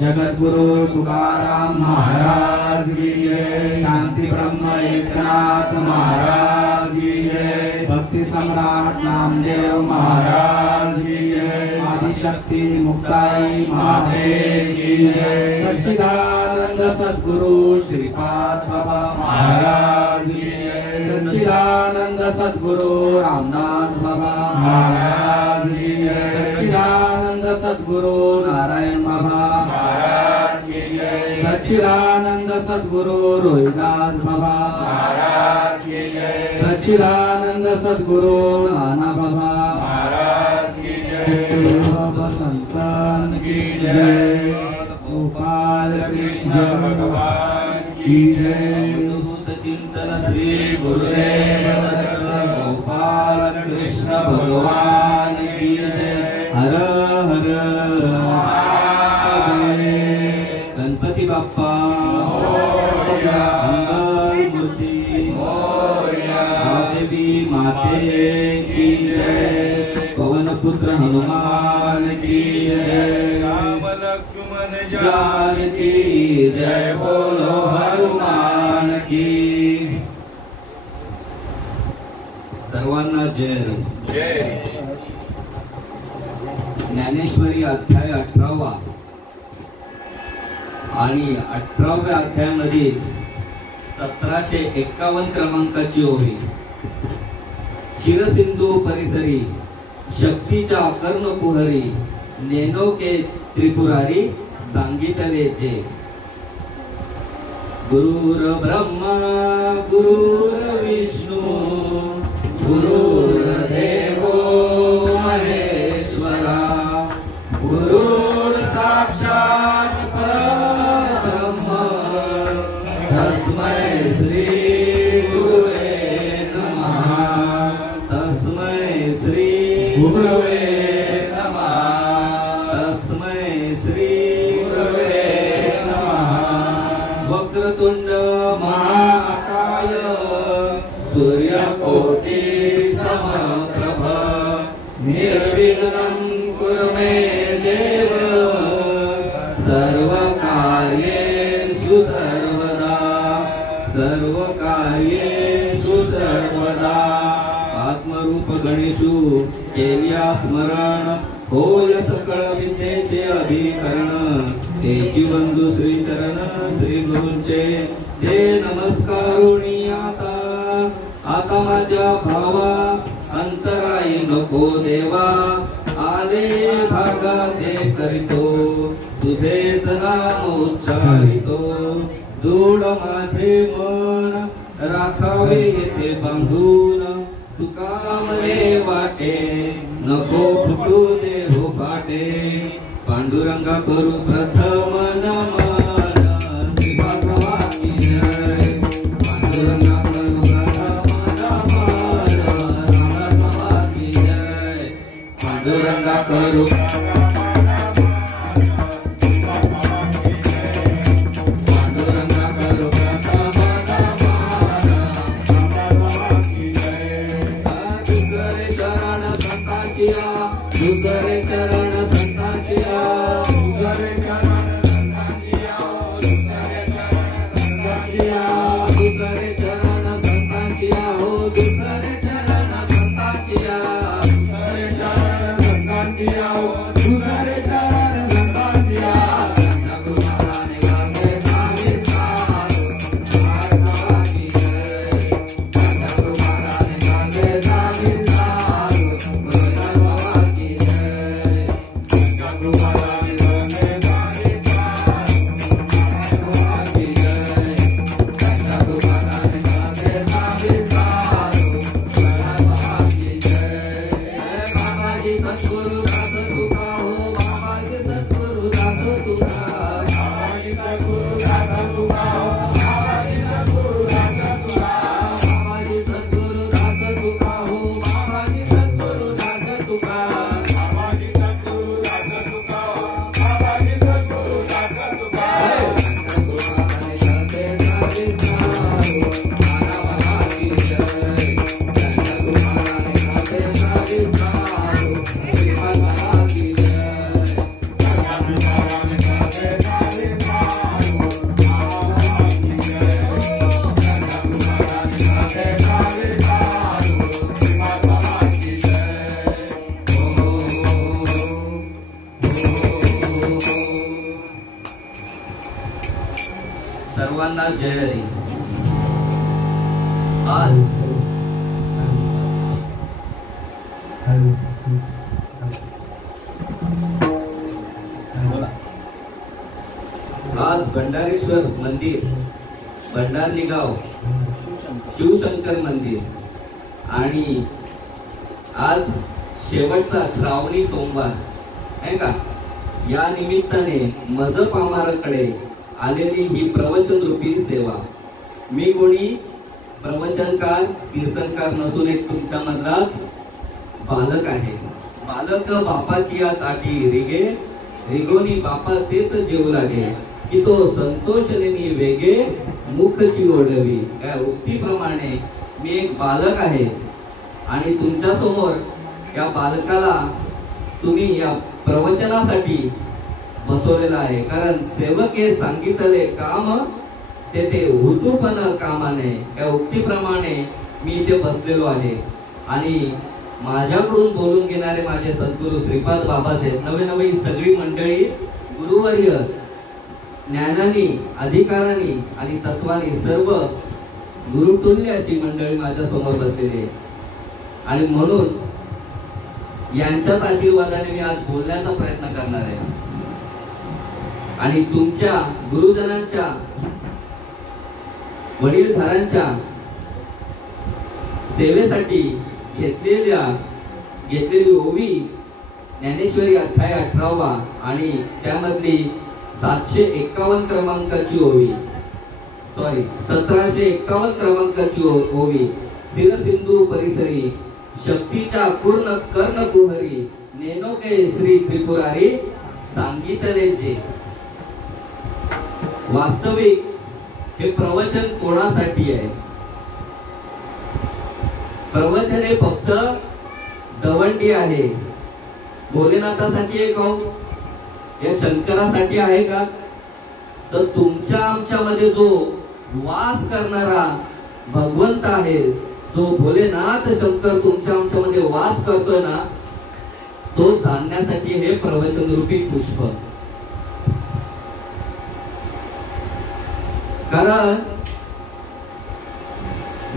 जगद्गुरु तुकाराम महाराज की जय। शांति ब्रह्म एकनाथ महाराज की जय। भक्ति सम्राट नामदेव महाराज की जय। आदिशक्ति मुक्ताई माते की जय। सच्चिदानंद सद्गुरु श्रीपाद बाबा महाराज की जय। सच्चिदानंद सद्गुरु रामदास बाबा महाराज की जय। सच्चिदानंद सद्गुरु नारायण बाबा महाराज की जय। सच्चिदानंद सद्गुरु रोहिदास बाबा महाराज की जय। सच्चिदानंद सद्गुरु नाना बाबा महाराज की जय। बाबा संतान की जय। गोपाल कृष्ण भगवान की जय। चिंतन श्री गुरुदेव गोपाल कृष्ण भगवान की जय। हर हर गणपती बाप्पा मोरया। मंगलमूर्ती मोरया। देवी माते की जय। पवन पुत्र हनुमान की जय। राम लक्ष्मण जानकी जय। बोलो हनुमान की। सर्वांना जय जय। ज्ञानेश्वरी अध्याय 18 आणि 18व्या अध्यायामध्ये 1751 क्रमांकाची ओवी। शिरसिंधू परिसरी शक्तीच्या अकर्ण कुहरी नेनो के त्रिपुरारी सांगितले जे। गुरुर ब्रह्मा गुरुर विष्णू गुरुर्देवो महेश्वरा गुरुर् साक्षात् परब्रह्म तस्मै श्री गुरुवे नमः। तस्मै श्री गुरुवे नमः। तस्मै श्री गुरुवे नमः। वक्रतुंड महाकाय सूर्यकोटि समप्रभ निर्विघ्नं कुरु मे देव। सर्वकार्येषु सर्वदा सर्वकार्येषु सर्वदा। आत्मरूप गणेशु केल्या स्मरण होय सकळ विद्येचे अधिकरण। तेची बंधू श्री चरण श्री गुरूंचे ते नमस्कारुणी। आता माझ्या भावा अंतराई नको देवा। आले भागा ते करीतो तुझेच नाम उच्चारितो। दूड माझे मन राखावे येथे बांधून। तुका मने वाटे नको फुटू दे हो फाटे। पांडुरंगा करू प्रथम नमन। भगवान की जय। पांडुरंगा करू प्रथम नमन। भगवान की जय। पांडुरंगा करू दुसरे चरण सर्वांना जय हरी। आज भंडारेश्वर मंदिर, भंडारली गाव, शिवशंकर मंदिर आणि आज शेवटचा श्रावणी सोमवार आहे का, या निमित्ताने मज पामाराकडे आलेली ही प्रवचन रूपी सेवा। मी कोणी प्रवचनकार कीर्तनकार नसून एक तुमच्या मधलाच बालक आहे। बालक बापाची या ताटी रिगे, रिगोनी बापा तेच जेवू लागे, की तो संतोषने वेगे मुखची ओढवी। या उक्तीप्रमाणे मी एक बालक आहे आणि तुमच्या समोर या बालकाला तुम्ही या प्रवचनासाठी बसवलेला आहे। कारण सेवके सांगितले काम ते हुतूपण कामाने, या उक्तीप्रमाणे मी इथे बसलेलो आहे। आणि माझ्याकडून बोलून घेणारे माझे सद्गुरू श्रीपाद बाबाचे नवे नवी सगळी मंडळी, गुरुवर्य, ज्ञानानी, अधिकारानी आणि तत्वानी सर्व गुरुतुल्य अशी मंडळी माझ्या समोर बसलेली आहे। आणि म्हणून यांच्याच आशीर्वादाने मी आज बोलण्याचा प्रयत्न करणार आहे आणि तुमच्या गुरुजनांच्या, वडीलधारांच्या सेवेसाठी घेतलेली ओवी ज्ञानेश्वरी अध्याय 18 आणि त्यामधली 751 क्रमांकाची ओवी, 1751 क्रमांकाची ओवी, सिरसिंधू परिसरी शक्तीच्या पूर्ण कर्ण कुहरी, नेनो के श्री त्रिपुरारी सांगितले जे। वास्तविक हे प्रवचन कोणासाठी आहे? प्रवचन हे फक्त दवंडी आहे, भोलेनाथासाठी आहे का? या शंकरासाठी आहे का? तर तुमच्या आमच्या मध्ये जो वास करणारा भगवंत आहे, जो भोलेनाथ शंकर तुमच्या आमच्या मध्ये वास करतोय ना, तो जाणण्यासाठी हे प्रवचन रूपी पुष्प। कारण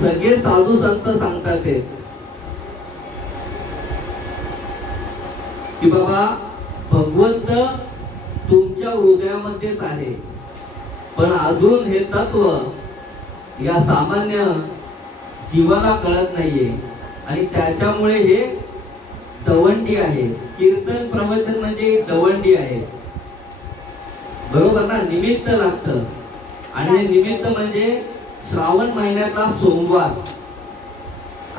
सगळे साधू संत सांगतात की बाबा भगवंत तुमच्या हृदयामध्येच आहे, पण अजून हे तत्व या सामान्य जीवाला कळत नाहीये आणि त्याच्यामुळे हे दवंडी आहे। कीर्तन प्रवचन म्हणजे दवंडी आहे, बरोबर ना? निमित्त लागतं आणि हे निमित्त म्हणजे श्रावण महिन्यातला सोमवार।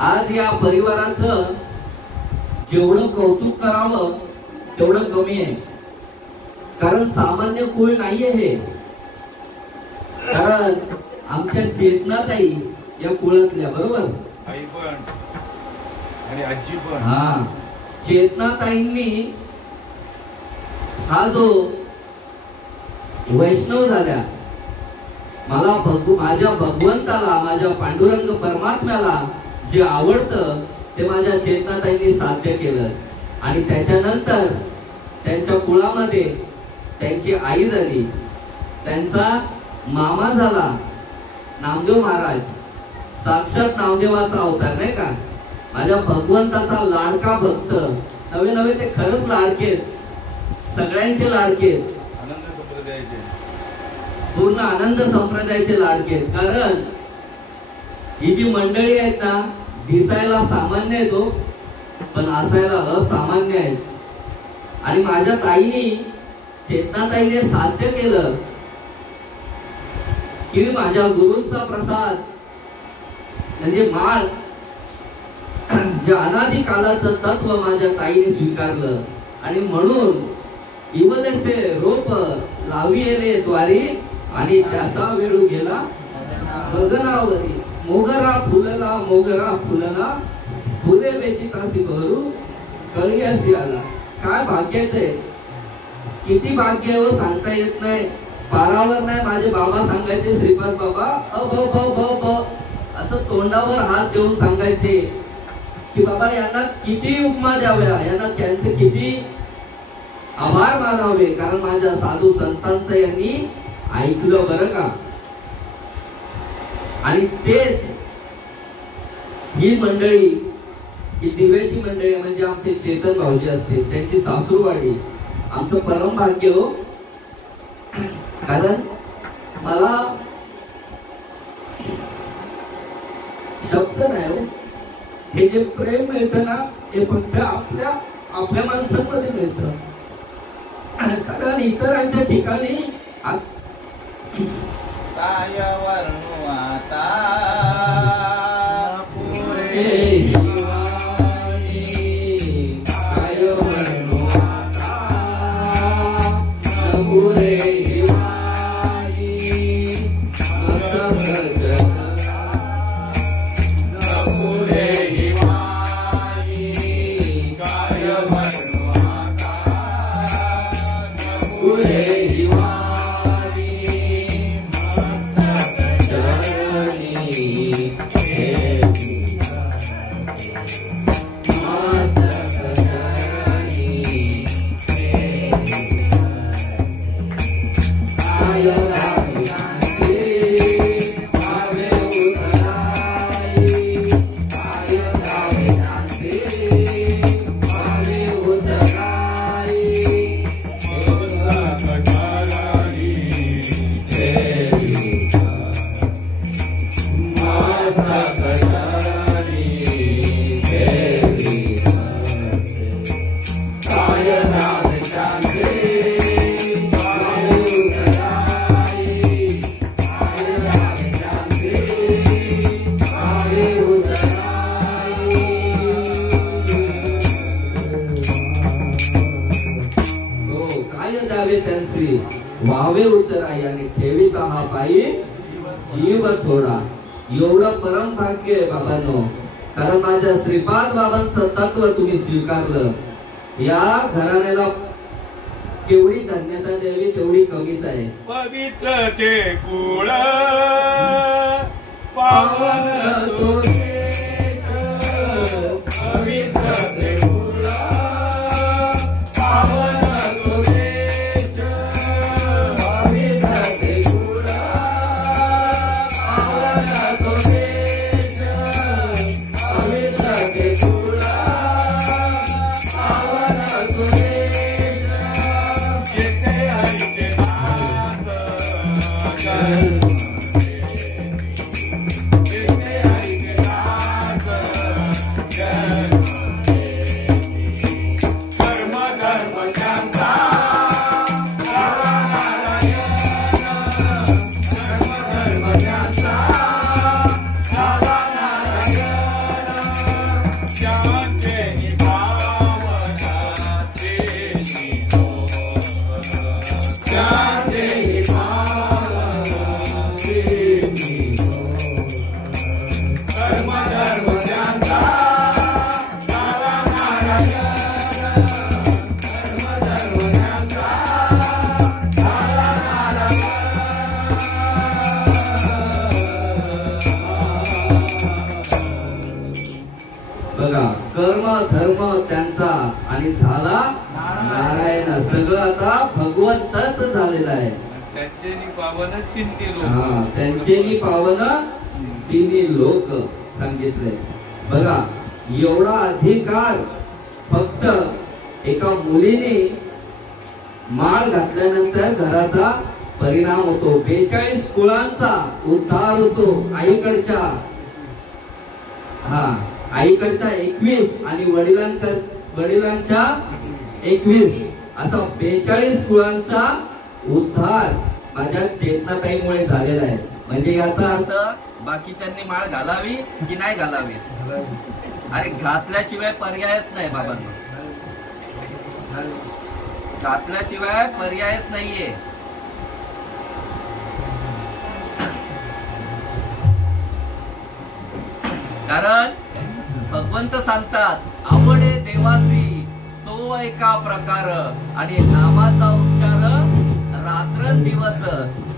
आज या परिवाराचं जेवढं कौतुक करावं तेवढं कमी आहे, कारण सामान्य कुळ नाहीये हे। कारण आमच्या चेतनाताई या कुळातल्या, बरोबर? आई पण आणि आजी पण। हा, चेतनाताईंनी हा जो वैष्णव झाल्या, मला माझ्या भगवंताला, माझ्या पांडुरंग परमात्म्याला जे आवडतं ते माझ्या चेतनाताईंनी साध्य केलं। आणि त्याच्यानंतर त्यांच्या कुळामध्ये त्यांची आई झाली, त्यांचा मामा झाला नामदेव महाराज, साक्षात नामदेवाचा अवतार नाही का. माझ्या भगवंताचा लाडका भक्त, नवे नवे ते खरंच लाडके, सगळ्यांचे लाडके, आनंद संप्रदायाचे, पूर्ण आनंद संप्रदायाचे लाडके. कारण ही जी मंडळी आहेत ना, दिसायला सामान्य आहेत हो, पण असायला असामान्य आहेत. आणि माझ्या ताईने, चेतनाताईने साध्य केलं की माझ्या गुरूंचा प्रसाद म्हणजे माळ, जे अनादी कालाचं तत्व माझ्या ताईने स्वीकारलं. आणि म्हणून इवलेसे रोप लाविले द्वारी आणि त्याचा वेळू गेला गगनावरी. मोगरा फुलला फुले वेचितासी भरू कळियासी आला. काय भाग्याचं आहे, किती भाग्य हो, सांगता येत नाही, पारावर नाही. माझे बाबा सांगायचे, श्रीपाद बाबा असं तोंडावर हात देऊन सांगायचे की बाबा यांना किती उपमा द्याव्या, यांना त्यांचे किती आभार मानावे, कारण माझ्या साधू संतांचं यांनी ऐकलं बरं का. आणि तेच ही मंडळी, ही दिव्याची मंडळी म्हणजे आमचे चेतन भाऊजी असतील, त्यांची सासूरवाडी आमचं परम भाग्य हो. कारण मला शब्द नाही हो, हे जे प्रेम मिळतं ना, हे फक्त आपल्या माणसांमध्ये मिळतं. कारण इतरांच्या ठिकाणी काय वर्णू आता पुरे, काय वर्णू आता पुरे, वावे उतराई आणि ठेविता हा पायी जीव थोडा. एवढं परम भाग्य आहे बाबांनो, कारण माझ्या श्रीपाद बाबांचं तत्व तुम्ही स्वीकारलं. या घराण्याला केवढी धन्यता द्यावी तेवढी कमीच आहे. पवित्र ते कुळ पावन तो देश, पवित्र ते कुळ पावन तो देश, पवित्र ते कुळ पावन तो देश, पवित्र ते कुळ पावन तो देश. येथे हरीचे नाथ जन्म, येथे हरीचे नाथ जन्म, कर्म धर्म त्यांचा सर्व नारायण, कर्म धर्म त्यांचा सर्व नारायण. त्यांचे निभावना ते निरोध, त्यांचे निभावना ते निरोध. कर्म धर्म त्यांचा सर्व नारायण, कर्म धर्म त्यांचा सर्व नारायण. बघा, कर्म धर्म त्यांचा आणि झाला नारायण. सगळं आता भगवंतच झालेलं आहे. त्यांचे पावन तिन्ही लोक. हा, त्यांचे पावन तिन्ही लोक सांगितले. बघा, एवढा अधिकार फक्त एका मुलीने माळ घातल्यानंतर घराचा परिणाम होतो. 42 कुळांचा उद्धार होतो. आईकडच्या 21 आणि वडिलांच्या 21 असा 42 कुळांचा उद्धार माझ्या चेतनाताईमुळे झालेला आहे. म्हणजे याचा अर्थ बाकीच्यांनी माळ घालावी की नाही घालावी? अरे घातल्याशिवाय पर्यायच नाही बाबांनो, घातल्याशिवाय पर्यायच नाहीये. कारण भगवंत सांगतात, आवडे देवासी तो एका प्रकार आणि नामाचा उच्चार रात्रंदिवस.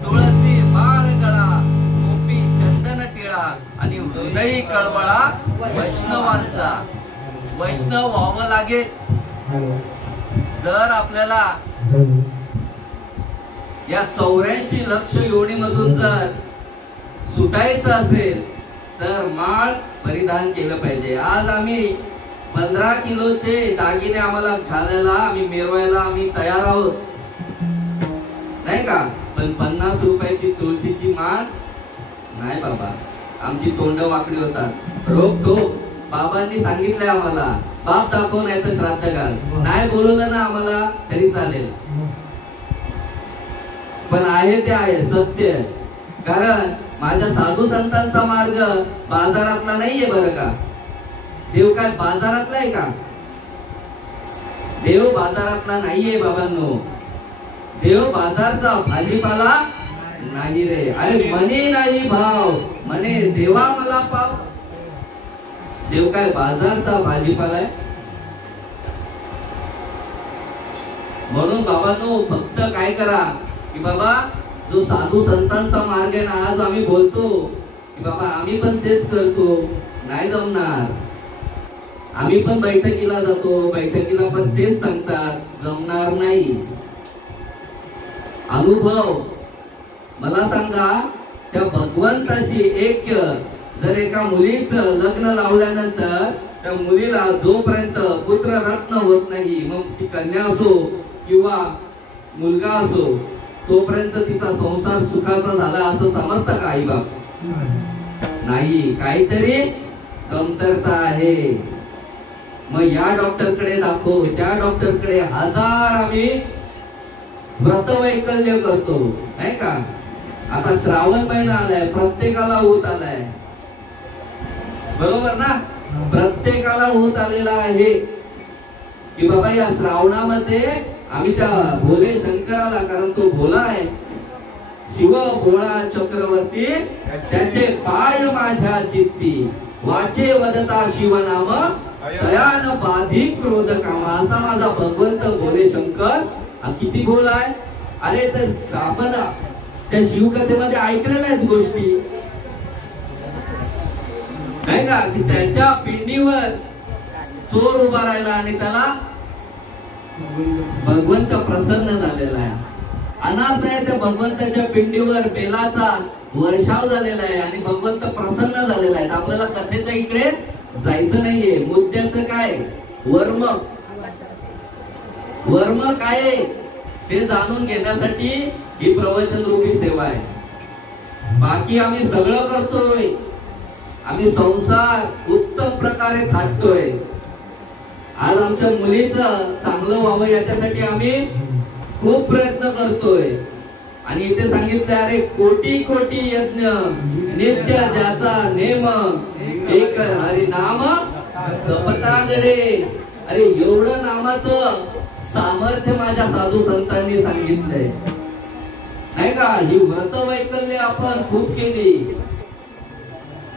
तुळसी माळ गळा, गोपी चंदन टिळा आणि हृदयी कळवळा वैष्णवांचा. वैष्णव व्हावं लागेल. जर आपल्याला या 84 लक्ष योनीमधून जर सुटायचं असेल तर माळ परिधान केलं पाहिजे. आज आम्ही 15 किलोचे दागिने आम्हाला घालायला, आम्ही मिरवायला आम्ही तयार आहोत, नाही का? पण 50 रुपयाची तुळशीची माळ नाही बाबा. आमची तोंड वाकडी होतात. रोक ठोक बाबांनी सांगितलंय आम्हाला, बाप दाखव नाही तर श्राद्ध घाल. नाही बोलवलं ना आम्हाला तरी चालेल, पण आहे ते आहे सत्य. कारण माझ्या साधू संतांचा मार्ग बाजारातला नाहीये बरं का. देव काय बाजारातला आहे का? देव बाजारातला नाहीये बाबांनो. देव बाजारचा भाजीपाला नाही रे. अरे मने नाही भाव, मने देवा मला पाव. देव काय बाजारचा भाजीपाला आहे? म्हणून बाबांनो फक्त काय करा की बाबा जो साधू संतांचा मार्ग आहे ना, आज आम्ही बोलतो की बाबा आम्ही पण तेच करतो, नाही जमणार. आम्ही पण बैठकीला जातो, बैठकीला पण तेच सांगतात, जमणार नाही. अनुभव मला सांगा, त्या भगवंताशी ऐक्य जर एका मुलीचं लग्न लावल्यानंतर त्या मुलीला जोपर्यंत पुत्र रत्न होत नाही, मग ती कन्या असो किंवा मुलगा असो, तोपर्यंत तिचा संसार सुखाचा झाला असं समजतं का आई बाप? नाही, काहीतरी कमतरता आहे. मग या डॉक्टरकडे दाखव, त्या डॉक्टरकडे, हजार आम्ही व्रतवैकल्य करतो, नाही का? आता श्रावण महिना आलाय, प्रत्येकाला होत आलाय, बरोबर ना? प्रत्येकाला होत आलेला आहे की बाबा या श्रावणामध्ये आम्ही त्या भोले शंकराला, कारण तो भोला आहे, शिव भोळा चक्रवर्ती, त्याचे पाय माझ्या चित्ती, वाचे वदता शिवनाम, दयान बाधी क्रोध कामा. असा माझा भगवंत भोले शंकर किती भोला आहे. अरे तर आपण त्या शिवकथेमध्ये ऐकलेल्या आहेत गोष्टी, नाही का? की त्याच्या पिंडीवर चोर उभा राहिला आणि त्याला भगवंत प्रसन्न झालेला आहे. अनास आहे त्या भगवंताच्या पिंडीवर बेलाचा वर्षाव झालेला आहे आणि भगवंत प्रसन्न झालेला आहे. आपल्याला कथेच्या इकडे जायचं नाहीये. मुद्द्याचं काय? वर्म, वर्म काय ते जाणून घेण्यासाठी ही प्रवचन रूपी सेवा आहे. बाकी आम्ही सगळं करतोय, आम्ही संसार उत्तम प्रकारे थाटतोय. आज आमच्या मुलीचं चांगलं व्हावं याच्यासाठी आम्ही खूप प्रयत्न करतोय. आणि इथे सांगितलं, अरे कोटी कोटी यज्ञ नित्य ज्याचा नेम, एक हरी नाम जपतागडे. अरे एवढं नामाचं सामर्थ्य माझ्या साधू संतांनी सांगितलंय, नाही का? ही व्रत वैकल्य आपण खूप केली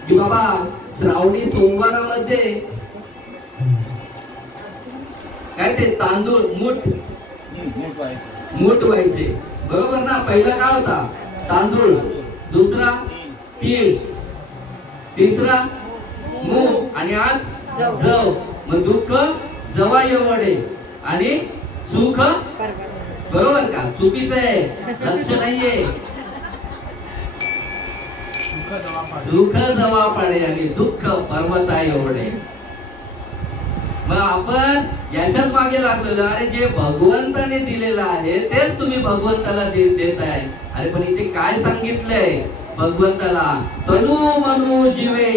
की बाबा श्रावणी सोमवारामध्ये काय ते तांदूळ मूठ व्हायचे, बरोबर ना? पहिला काय होता? तांदूळ, दुसरा तीळ, तिसरा मूग आणि आज जव. मग दुःख जवा एवढे आणि सुख चुकीचं आहे, लक्ष नाहीये. सुख जवा पडे आणि दुःख पर्वता एवढे. मग आपण याच्याच मागे लागलेलो, अरे जे भगवंताने दिलेलं आहे तेच तुम्ही भगवंताला देताय. अरे पण इथे काय सांगितलंय भगवंताला? तनु मनु जीवे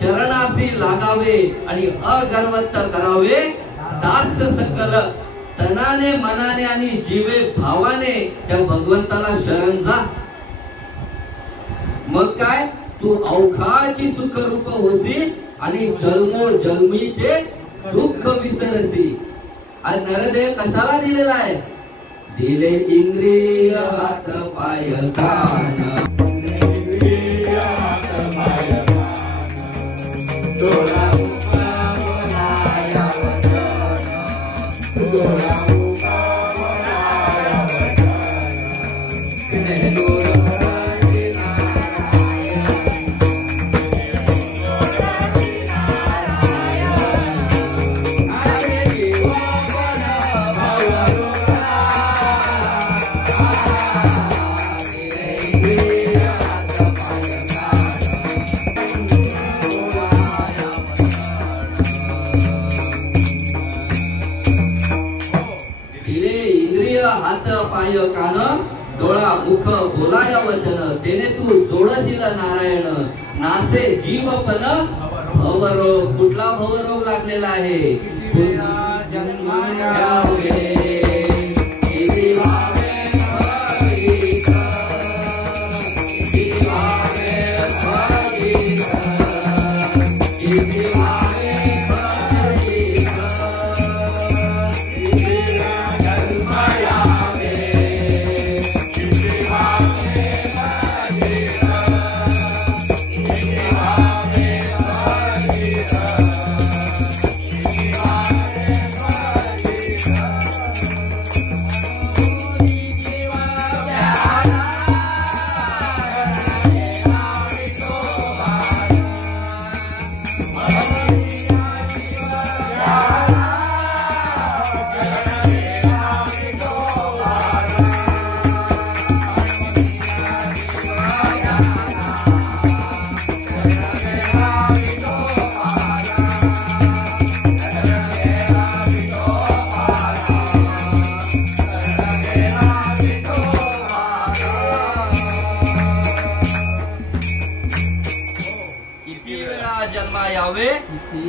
चरणासी लागावे आणि अगर्वत्त करावे दास सकल. तनाने मनाने आणि जीवे भावाने त्या भगवंताला शरण जा. मग काय, तू अवघाची सुखरूप होशील आणि जन्मो जन्मीचे दुःख विसरसी. आज नरदेव कशाला दिलेला आहे? दिले इंद्रिय हात पाय कान, इंद्रिय हात पाय कान, डोळा मुख बोलाया वचन, डोळा मुख बोलाया वचन, हात पाय कान, डोळा मुख बोलाया वचन, तेने तू जोडशील नारायण. नासे जीवपण भवरोग. कुठला भवरोग लागलेला आहे?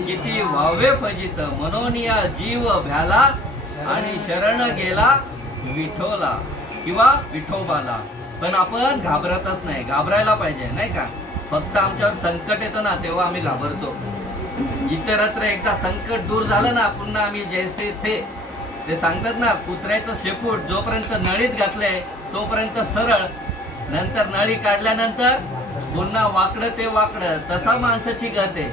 किती व्हावे फजित. म्हणून या जीव भ्याला आणि शरण गेला विठोला किंवा विठोबाला. पण आपण घाबरतच नाही. घाबरायला पाहिजे नाही का? फक्त आमच्यावर संकट येतं ना तेव्हा आम्ही घाबरतो. इतरत्र एकदा संकट दूर झालं ना पुन्हा आम्ही जैसे ते सांगतात ना, कुत्र्याचं शेपूट जोपर्यंत नळीत घातलंय तोपर्यंत सरळ, नंतर नळी काढल्यानंतर पुन्हा वाकडं ते वाकडं. तसा माणसाची गत आहे.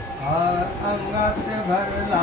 अंगात भरला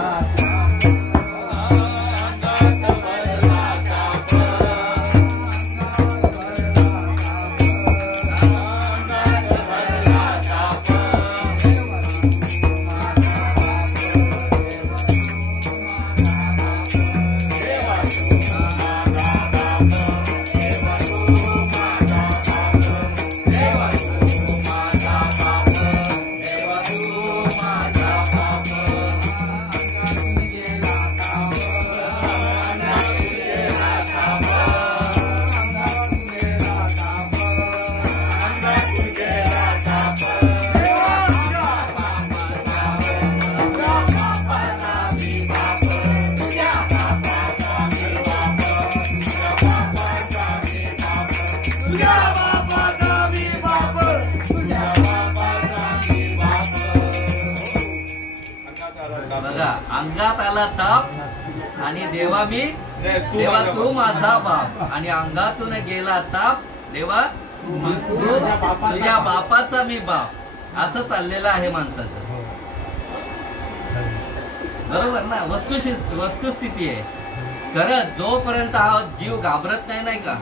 अंगात आला ताप आणि देवा तू माझा बाप. आणि अंगातून गेला ताप देवा तुझ्या बापाचा मी बाप. असं चाललेलं आहे माणसाचं. बरोबर ना? वस्तुस्थिती आहे. खरं जोपर्यंत हा जीव घाबरत नाही का,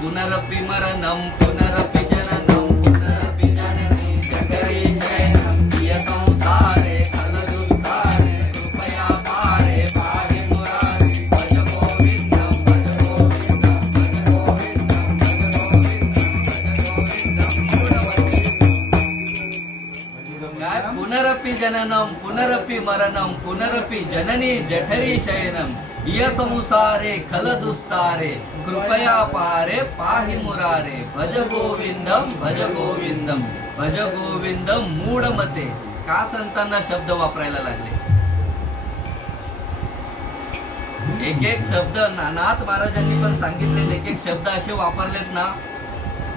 पुनरपि मरणम पुनरपि जननम पुनरपि जननी जठरे शयनम प्रिय संसारे जननम पुनरपि मरणम पुनरपि जननी जठरी शयनम य संसारे खल दुस्तारे कृपया पारे पाहि मुरारे भज गोविंदम भज गोविंदम भज गोविंदम मूढमते. का संतांना शब्द वापरायला लागले? एक एक शब्द नाथ महाराजांनी पण सांगितले, एक एक शब्द असे वापरलेत ना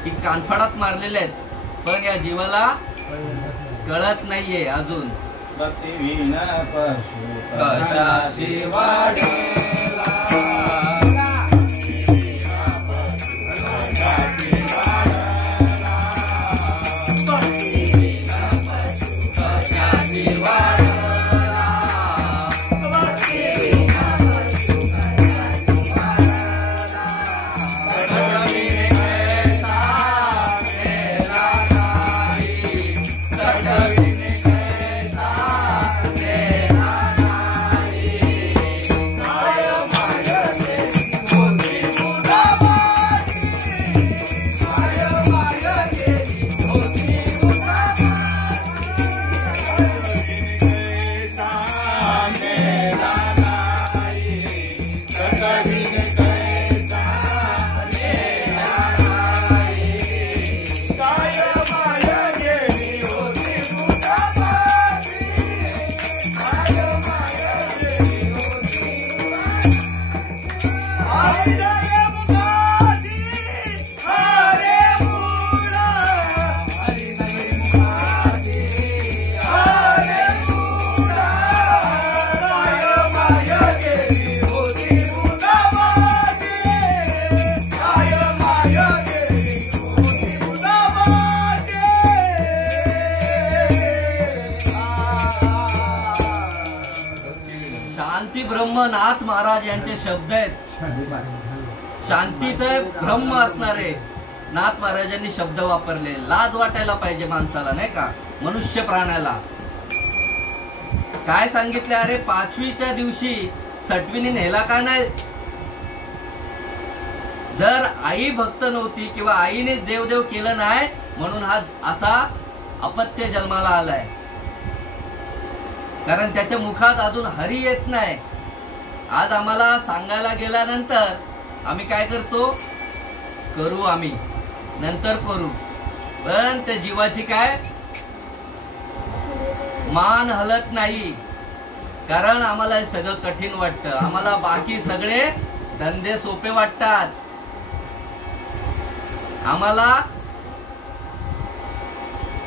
की कानफडात मारलेले आहेत, पण या जीवाला कळत नाहीये अजून. कशाशी वाढेला ब्रह्मनाथ महाराज यांचे शब्द आहेत. शांतीचे ब्रह्म असणारे नाथ महाराजांनी शब्द वापरले. लाज वाटायला पाहिजे माणसाला, नाही का, मनुष्य प्राण्याला. काय सांगितले? अरे 5वीच्या दिवशी सटवीने नेला का नाही? जर आई भक्त नव्हती किंवा आईने देवदेव केलं नाही म्हणून हा असा अपत्य जन्माला आलाय. कारण त्याच्या मुखात अजून हरी येत नाही. आज आम्हाला सांगायला गेल्यानंतर आम्ही काय करतो? करू, आम्ही नंतर करू, पण त्या जीवाची काय मान हलत नाही. कारण आम्हाला हे सगळं कठीण वाटतं. आम्हाला बाकी सगळे धंदे सोपे वाटतात. आम्हाला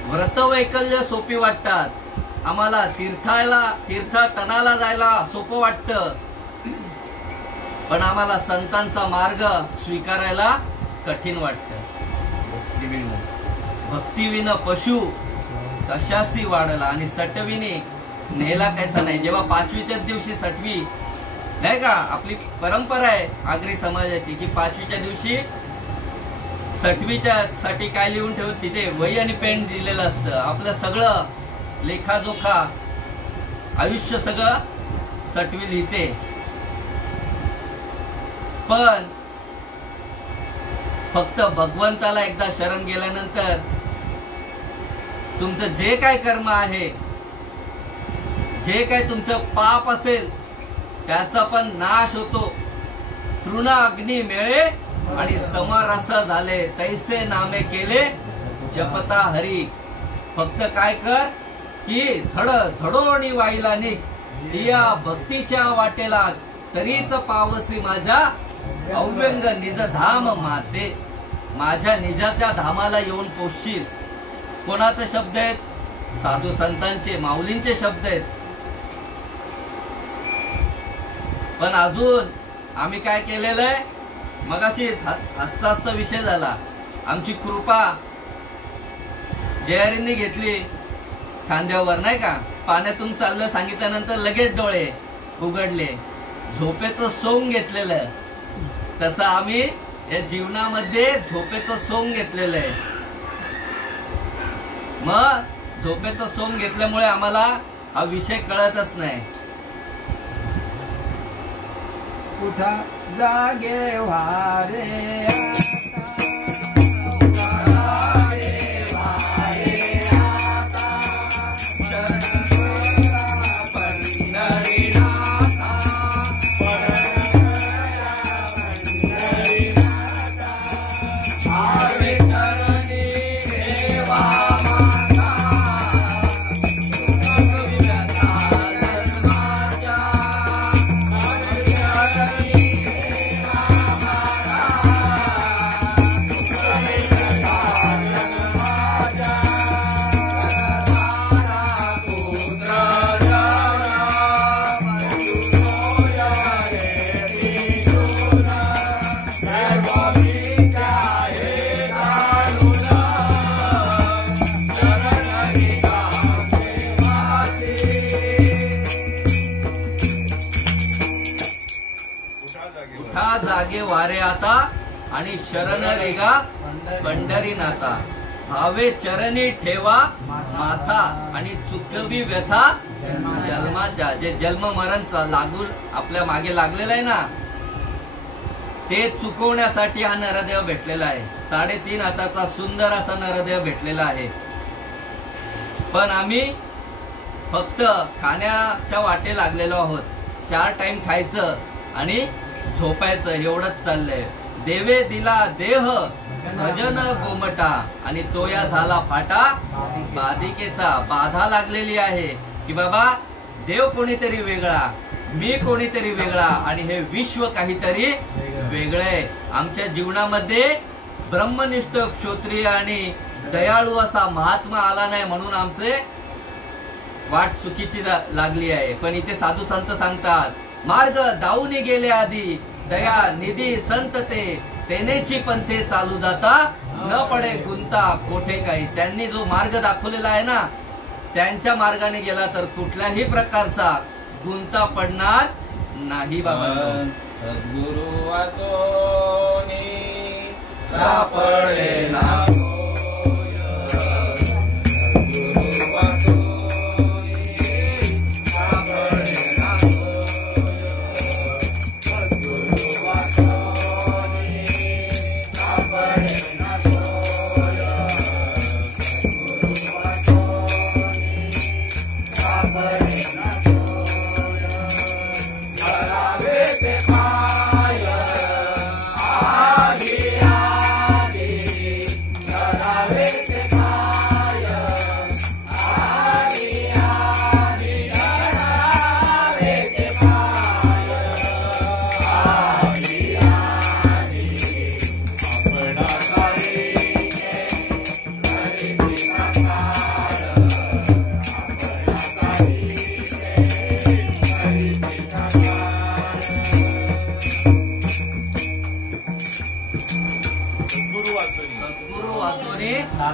व्रतवैकल्य सोपी वाटतात. आम्हाला तीर्थटनाला जायला सोपं वाटतं, पण आम्हाला संतांचा मार्ग स्वीकारायला कठीण वाटतं. भक्तीविना पशु कशासी वाढला आणि सटवीने नेला कैसा नाही. जेव्हा 5वीच्याच दिवशी सटवी, नाही का, आपली परंपरा आहे आगरी समाजाची की 5वीच्या दिवशी सटवीच्या साठी काय लिहून ठेवत, तिथे वही आणि पेन दिलेलं असतं. आपलं सगळं लेखाजोखा आयुष्य सगळं सटवी लिहिते. पण फक्त भगवंताला एकदा शरण गेल्यानंतर तुमचं जे काय कर्म आहे, जे काय तुमचं पाप असेल त्याचा पण नाश होतो. तृण अग्नी मिळे आणि समरस झाले, तैसे नामे केले जपता हरी. फक्त काय कर की झडोणी वाईला निघ, या भक्तीच्या वाटेला तरीच पावसी माझ्या अव्यंग निज धाम माते. माझ्या निजाच्या धामाला येऊन पोचशील. कोणाचे शब्द आहेत? साधू संतांचे, माऊलींचे शब्द आहेत. पण अजून आम्ही काय केलेलं आहे? मगाशीच हसता विषय झाला. आमची कृपा जयारींनी घेतली खांद्यावर, नाही का, पाण्यातून चाललं सांगितल्यानंतर लगेच डोळे उघडले. झोपेचं सोंग घेतलेलं. तसं आम्ही या जीवनामध्ये झोपेचं सोंग घेतलेलं आहे. मग झोपेचं सोंग घेतल्यामुळे आम्हाला हा विषय कळतच नाही. उठा जागे वारे आता, उठा जागे वारे आता आणि शरण रेगा पंढरीनाथा, भावे चरणी ठेवा माथा आणि चुकवी व्यथा जन्माच्या. जे जन्म मरण लागून आपल्या मागे लागलेलं आहे ना, ते चुकवण्यासाठी हा नरदेव भेटलेला आहे. 3.5 हाताचा सुंदर असा नरदेव भेटलेला आहे. पण आम्ही फक्त खाण्याच्या वाटे लागलेलो आहोत. 4 टाइम खायचं आणि झोपायचं एवढंच चाललंय. देवे दिला देह भजन गोमटा आणि तो या झाला फाटा बाधिकेचा. बाधा लागलेली आहे की बाबा देव कोणीतरी वेगळा, मी कोणीतरी वेगळा आणि हे विश्व काहीतरी वेगळे. आमच्या जीवनामध्ये ब्रह्मनिष्ठ क्षत्रिय आणि दयाळू असा महात्मा आला नाही म्हणून आमचे वाट चुकीची लागली आहे. पण इथे साधू संत सांगतात, मार्ग दाऊनी गेले आधी दया निधी संत ते, तेनेची पंथे चालू जाता न पडे गुंता कोठे काही. त्यांनी जो मार्ग दाखवलेला आहे ना, त्यांच्या मार्गाने गेला तर कुठल्याही प्रकारचा गुंता पडणार नाही. बाबा गुरु वाचोनी सापडे ना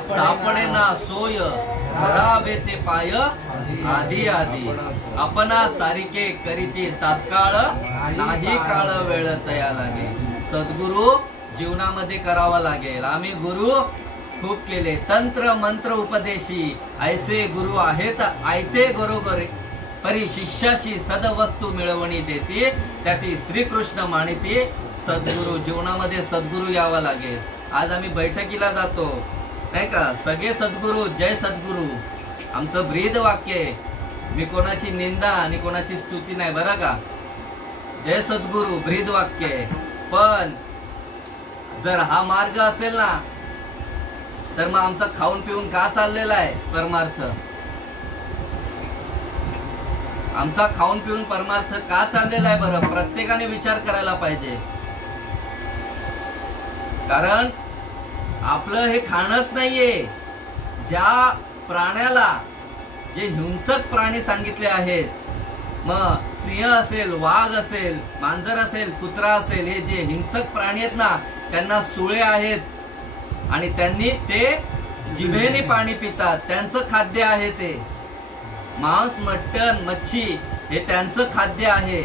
सापडे ना सोय धरावे ते पाय आधी आधी. आपणा सारिके करीती तात्काळ नाही काळ वेळ तया लागे. सद्गुरु जीवनामध्ये करावा लागेल. आम्ही गुरु खूप केले, तंत्र मंत्र उपदेशी ऐसे गुरु आहेत आयते घरोघरी परी शिष्याशी सदवस्तू मिळवणी देती त्याती श्रीकृष्ण मानिती. सद्गुरु जीवनामध्ये सद्गुरु यावा लागेल. आज आम्ही बैठकीला जातो नाही का, सगळे सद्गुरु जय सद्गुरु आमचं ब्रीद वाक्य आहे. मी कोणाची निंदा आणि कोणाची स्तुती नाही बरं का. जय सद्गुरु ब्रीद वाक्य आहे. पण जर हा मार्ग असेल ना, तर मग आमचा खाऊन पिऊन का चाललेला आहे परमार्थ? आमचा खाऊन पिऊन परमार्थ का चाललेला आहे बरं? प्रत्येकाने विचार करायला पाहिजे. कारण आपलं हे खाणंच नाहीये. ज्या प्राण्याला जे हिंसक प्राणी सांगितले आहेत, मग सिंह असेल, वाघ असेल, मांजर असेल, कुत्रा असेल, हे जे हिंसक प्राणी आहेत ना, त्यांना सुळे आहेत आणि त्यांनी ते जिभेने पाणी पितात. त्यांचं खाद्य आहे ते. मांस, मटण, मच्छी हे त्यांचं खाद्य आहे.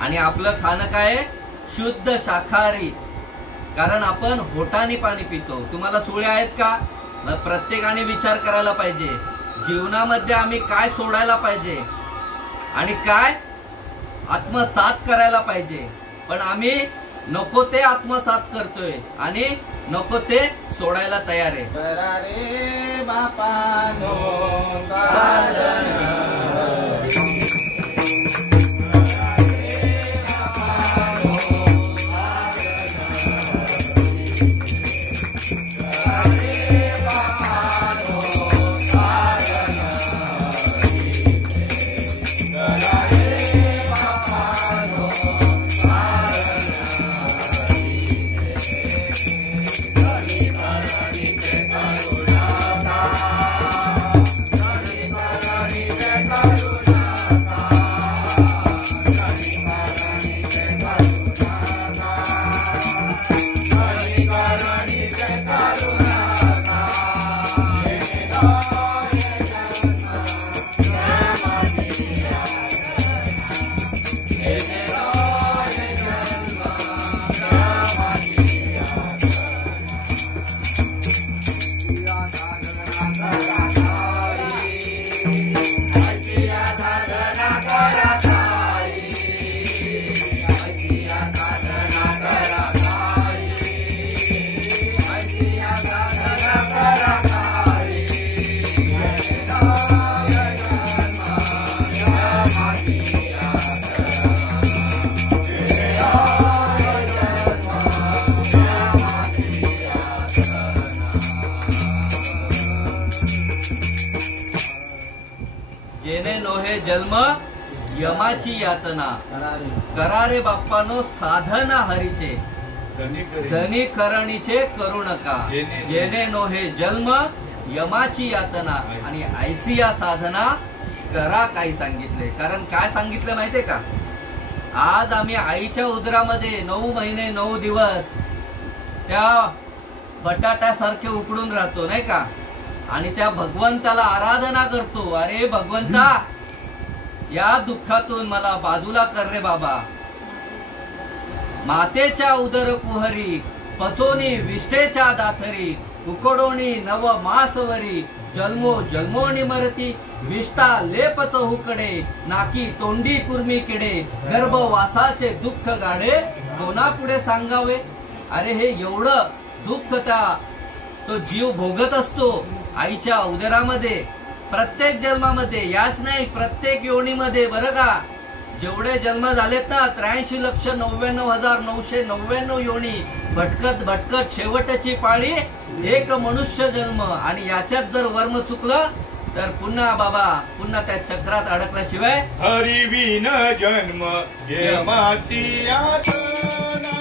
आणि आपलं खाणं काय? शुद्ध शाकाहारी. कारण आपण होटाने पाणी पितो. तुम्हाला सुळे आहेत का? मग प्रत्येकाने विचार करायला पाहिजे. जीवनामध्ये आम्ही काय सोडायला पाहिजे आणि काय आत्मसात करायला पाहिजे. पण आम्ही नको ते आत्मसात करतोय आणि नको ते सोडायला तयार आहे. रे बापानो Jai जन्म यमाची यातना करा रे बाप्पानो साधना हरीचे जनी करणीचे करू नका जेणे नो हे जन्म यमाची यातना आणि ऐसी या साधना करा काय सांगितले. कारण काय सांगितलं माहितीये का, आज आम्ही आईच्या उदरामध्ये 9 महिने 9 दिवस त्या बटाट्यासारखे उकडून राहतो नाही का, आणि त्या भगवंताला आराधना करतो. अरे भगवंता, या दुःखातून मला बाजूला कर रे बाबा. मातेच्या उदर कुहरी पचोनी विष्ठेच्या दाथरी उकडोणी नव मासवरी जन्मो जन्मोनी मरती विष्ठा लेपच हुकडे नाकी तोंडी कुर्मी किडे गर्भवासाचे दुःख गाडे कोणा पुढे सांगावे. अरे हे एवढं दुःख तो जीव भोगत असतो आईच्या उदरामध्ये, प्रत्येक जन्मामध्ये. याच नाही, प्रत्येक योनीमध्ये. बरं का, जेवढे जन्म झालेत ना 83,99,999 योनी भटकत भटकत शेवटची पाळी एक मनुष्य जन्म. आणि याच्यात जर वर्म चुकलं तर पुन्हा बाबा पुन्हा त्या चक्रात अडकल्याशिवाय हरिविन जन्म यमाची यातना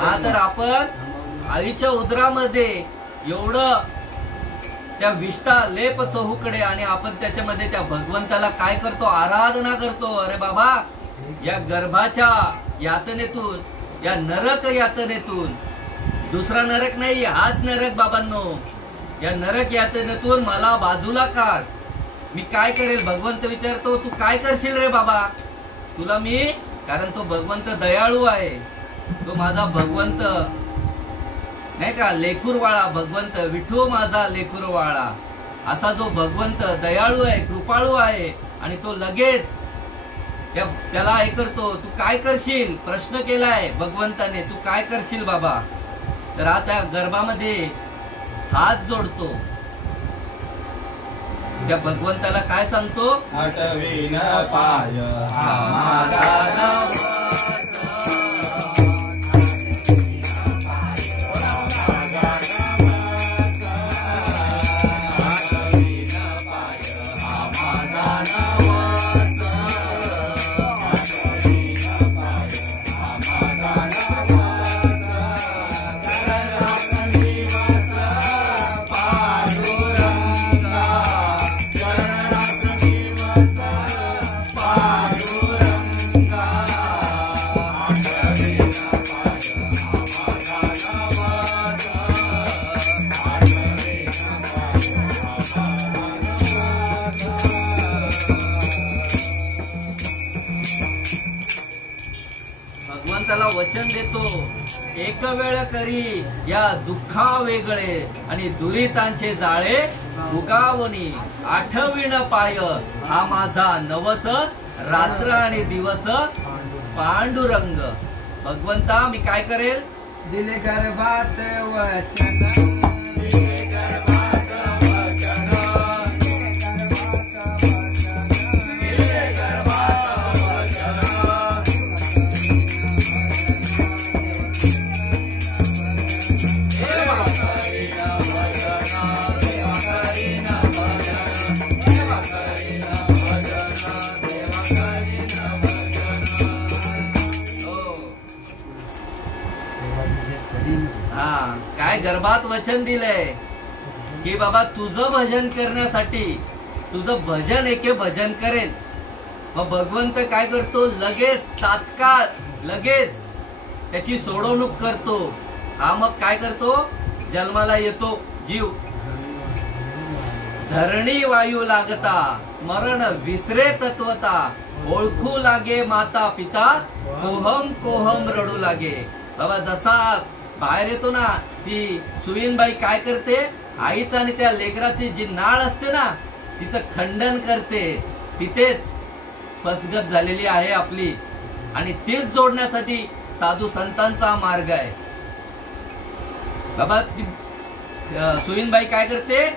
हा. तर आपण आईच्या उदरामध्ये एवढं त्या विष्ठा लेप चहूकडे आणि आपण त्याच्यामध्ये त्या भगवंताला काय करतो, आराधना करतो. अरे बाबा, या गर्भाच्या यातनेतून, या नरक यातनेतून, दुसरा नरक नाही हाच नरक बाबांनो, या नरक यातनेतून मला बाजूला काढ. मी काय करेल. भगवंत विचारतो, तू काय करशील रे बाबा. तुला मी, कारण तो भगवंत दयाळू आहे. तो माझा भगवंत नाही का, लेकुरवाळा भगवंत, विठू माझा लेकुरवाळा, असा जो भगवंत दयाळू आहे, कृपाळू आहे. आणि तो लगेच त्याला हे करतो. तू काय करशील, प्रश्न केलाय भगवंताने, तू काय करशील बाबा. तर आता गर्भामध्ये हात जोडतो, त्या भगवंताला काय सांगतो, आठवीन पाय भगवंताला वचन देतो, एक वेळ करी या दुःखा वेगळे आणि दुरितांचे जाळे उगावणी. आठवीण पाय हा माझा नवस रात्र आणि दिवस पांडुरंग. भगवंता, मी काय करेल. दिले गर्भात वचन काय गर्भात वचन दिलंय की बाबा तुझं भजन करण्यासाठी, तुझं भजन एके भजन करेल. मग भगवंत काय करतो, लगेच तात्काळ लगेच त्याची सोडवणूक करतो. हा मग काय करतो, जन्माला येतो जीव. धरणी वायू लागता स्मरण विसरे तत्वता ओळखू लागे माता पिता कोहम कोहम रडू लागे. बाबा जसा बाहेर येतो ना ती सुईनबाई काय करते, आईचा आणि त्या लेकराची जी नाळ असते ना तिचं खंडन करते. तिथेच फसगत झालेली आहे आपली आणि तेच जोडण्यासाठी साधू संतांचा मार्ग आहे. बाबा सुईनबाई काय करते,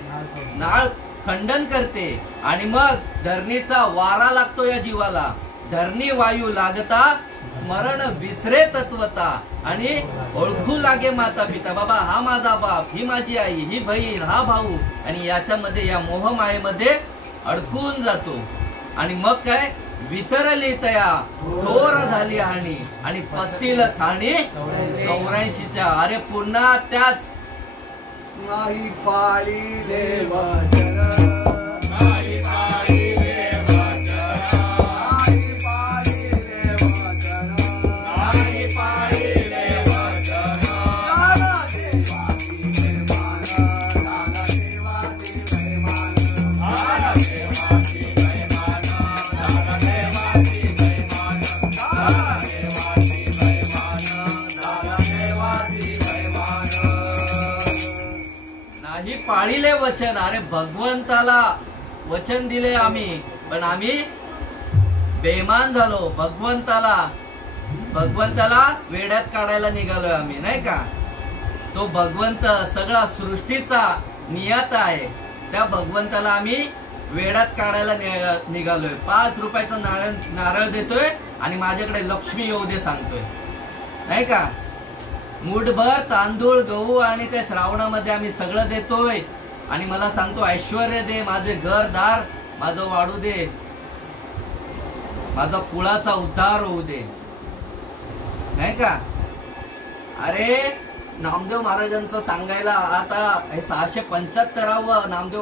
नाळ खंडन करते आणि मग धरणीचा वारा लागतो या जीवाला. धरणी वायू लागता स्मरण विसरे तत्वता आणि ओळखू लागे माता पिता. बाबा हा माझा बाप, ही माझी आई, ही बहीण, हा भाऊ, आणि याच्यामध्ये या मोहमायेमध्ये अडकून जातो. आणि मग काय, विसरली तया थोर झाली हानी आणि पसतील ठाणी 84च्या. अरे पुन्हा त्याच नाही पाळीले वचन, नाही पाळीले वचन, नाही पाळीले वचन, नाही पाळीले वचन. दादा देवाची महिमान, दादा देवाची महिमान, दादा देवाची महिमान, दादा देवाची महिमान, दादा देवाची महिमान, दादा देवाची महिमान. नाही पाळीले वचन. अरे भगवंताला वचन दिले आम्ही, पण आम्ही बेमान झालो. भगवंताला वेड्यात काढायला निघालोय आम्ही, नाही का. तो भगवंत सगळा सृष्टीचा नियता आहे, त्या भगवंताला आम्ही वेड्यात काढायला निघालोय. 5 रुपयाचं नारळ देतोय आणि माझ्याकडे लक्ष्मी येऊ दे सांगतोय, नाही का. मूठभर तांदूळ गहू आणि त्या श्रावणामध्ये आम्ही सगळं देतोय आणि मला सांगतो ऐश्वर्य दे, माझे घरदार माझं वाढू दे, माझा कुळाचा उद्धार होऊ दे, नाही का. अरे नामदेव महाराजांचं सांगायला आता हे 675व नामदेव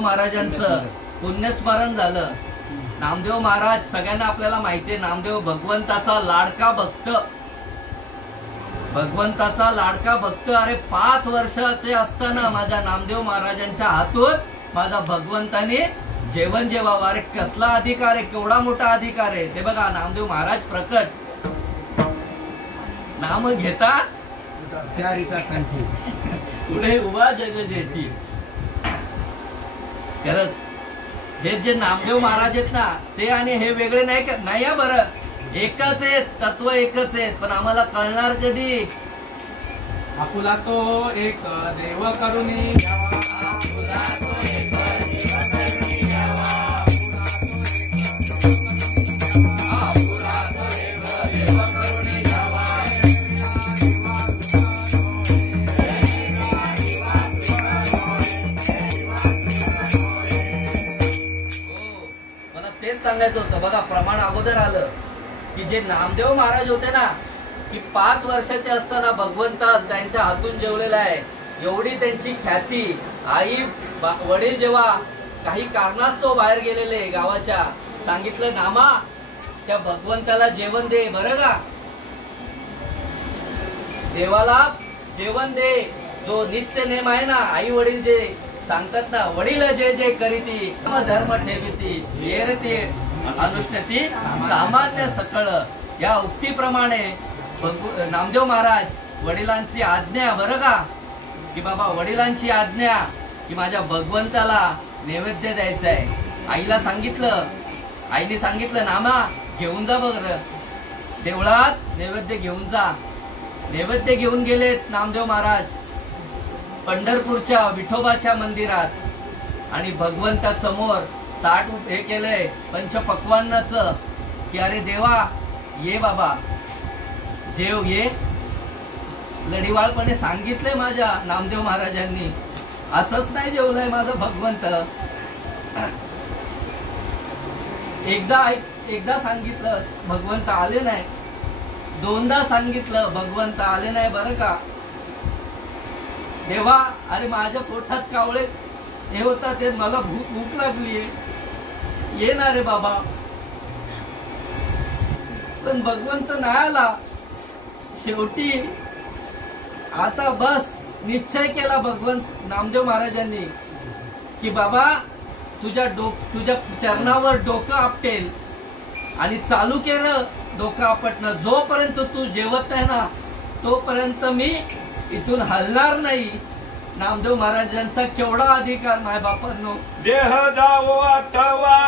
महाराजांचं पुण्यस्मरण झालं. नामदेव महाराज सगळ्यांना आपल्याला माहितीये, नामदेव भगवंताचा लाडका भक्त, भगवंताचा लाडका भक्त. अरे 5 वर्षाचे असताना माझ्या नामदेव महाराजांच्या हातून माझा भगवंताने जेवण जेवावं. अरे कसला अधिकार आहे, केवढा मोठा अधिकार आहे ते बघा. नामदेव महाराज प्रकट नाम घेता चारिता कंठी पुढे उभा जग जेठी. खरंच हे जे नामदेव महाराज आहेत ना ते आणि हे वेगळे नाही का, नाही या बरं, एकच आहेत, तत्व एकच आहेत, पण आम्हाला कळणार कधी. आपुला तो एक देव करुणी घ्यावा, आपुला तो एक देव करुणी घ्यावा, आपुला तो एक देव करुणी घ्यावा. मला तेच सांगायचं होतं. बघा प्रमाण अगोदर आलं की जे नामदेव महाराज होते ना की 5 वर्षाचे असताना भगवंता त्यांच्या हातून जेवलेला आहे. एवढी त्यांची ख्याती. आई वडील जेव्हा काही कारणास्तव बाहेर गेलेले गावाच्या, सांगितलं नामा त्या भगवंताला जेवण दे बरं का, देवाला जेवण दे. जो नित्य नेम आहे ना, आई वडील जे सांगतात ना, वडील जे जे करीती धर्म ठेविती येरती अनुष्ठती सामान्य सकळ, या उक्तीप्रमाणे नामदेव महाराज वडिलांची आज्ञा बरं का, की बाबा वडिलांची आज्ञा की माझ्या भगवंताला नैवेद्य द्यायचा आहे. आईला सांगितलं, आईने सांगितलं नामा घेऊन जा बरं देवळात, नैवेद्य घेऊन जा. नैवेद्य घेऊन गेलेत नामदेव महाराज पंढरपूरच्या विठोबाच्या मंदिरात आणि भगवंता समोर ताट हे केलंय पंचपक्वान्नाचं की अरे देवा ये बाबा जेव ये. लढीवाळपणे सांगितलंय माझ्या नामदेव महाराजांनी, असंच नाही जेवलंय माझं भगवंत. एकदा सांगितलं भगवंत आले नाही, 2दा सांगितलं भगवंत आले नाही बरं का. देवा अरे माझ्या पोटात कावळे हे होता, ते मला भूक लागलीये, ये ना रे बाबा. पण भगवंत नाही आला. शेवटी आता बस निश्चय केला भगवंत नामदेव महाराजांनी की बाबा तुझ्या चरणावर डोकं आपटेल आणि चालू केलं डोकं आपटणं. जोपर्यंत तू जेवत नाही ना तोपर्यंत मी इथून हलणार नाही. नामदेव महाराजांचा केवढा अधिकार माय बापांनो. देह जावो अथवा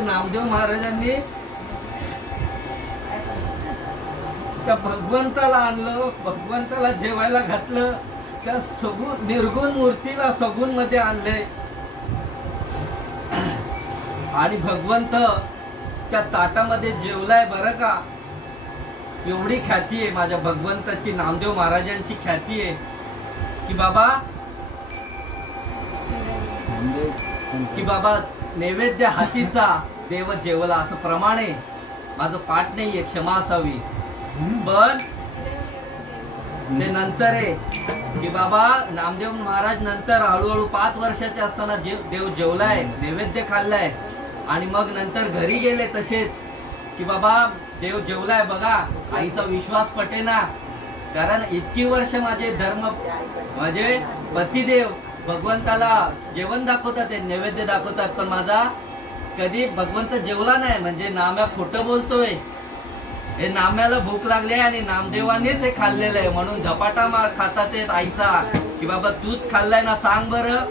नामदेव महाराजांनी त्या भगवंताला आणलं, भगवंताला जेवायला घातलं, त्या सगुण निर्गुण मूर्तीला सगुण मध्ये आणले आणि भगवंत त्या ताटामध्ये जेवलाय. बरं का, एवढी ख्याती आहे माझ्या भगवंताची, नामदेव महाराजांची ख्याती आहे की बाबा नैवेद्य हातीचा देव जेवला. असं प्रमाणे माझं पाठ नाहीये, क्षमा असावी. पण ते नंतर आहे की बाबा नामदेव महाराज नंतर हळूहळू 5 वर्षाचे असताना देव जेवलाय, नैवेद्य खाल्लाय आणि मग नंतर घरी गेले तसेच की बाबा देव जेवलाय. बघा आईचा विश्वास पटेना, कारण इतकी वर्ष माझे पतिदेव भगवंताला जेवण दाखवतात, ते नैवेद्य दाखवतात, पण माझा कधी भगवंत जेवला नाही. म्हणजे नाम्या खोटं बोलतोय, हे नाम्याला भूक लागली आहे आणि नामदेवानेच हे खाल्लेलं आहे म्हणून धपाटा खातात आईचा की बाबा तूच खाल्लाय ना सांग बरं.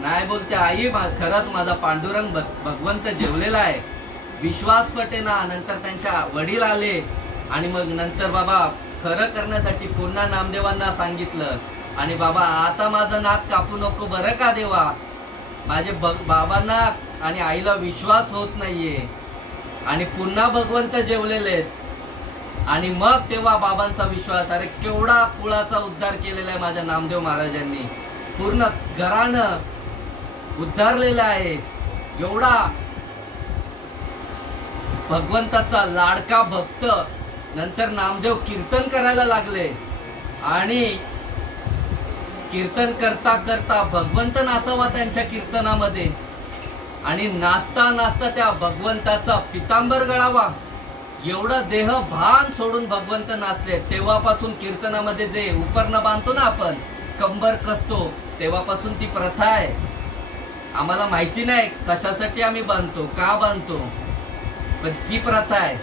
नाही बोलते आई, खरंच माझा पांडुरंग भगवंत जेवलेला आहे. विश्वास पटेना. नंतर त्यांच्या वडील आले आणि मग नंतर बाबा खरं करण्यासाठी पुन्हा नामदेवांना सांगितलं आणि बाबा आता माझं नाक कापू नको बरं का देवा. माझे बाबांना आणि आईला विश्वास होत नाहीये आणि पुन्हा भगवंत जेवलेले आहेत आणि मग तेव्हा बाबांचा विश्वास. अरे केवढा कुळाचा उद्धार केलेला आहे माझ्या नामदेव महाराजांनी, पूर्ण घराणं उद्धारलेलं आहे. एवढा भगवंताचा लाडका भक्त. नंतर नामदेव कीर्तन करायला लागले आणि कीर्तन करता करता भगवंत नाचावा त्यांच्या कीर्तनामध्ये आणि नाचता नाचता त्या भगवंताचा पितांबर गळावा एवढा देह भान सोडून भगवंत नाचले. तेव्हापासून कीर्तनामध्ये जे उपरणं बांधतो ना आपण, कंबर कसतो, तेव्हापासून ती प्रथा आहे. आम्हाला माहिती नाही कशासाठी आम्ही बांधतो, का बांधतो, पण ती प्रथा आहे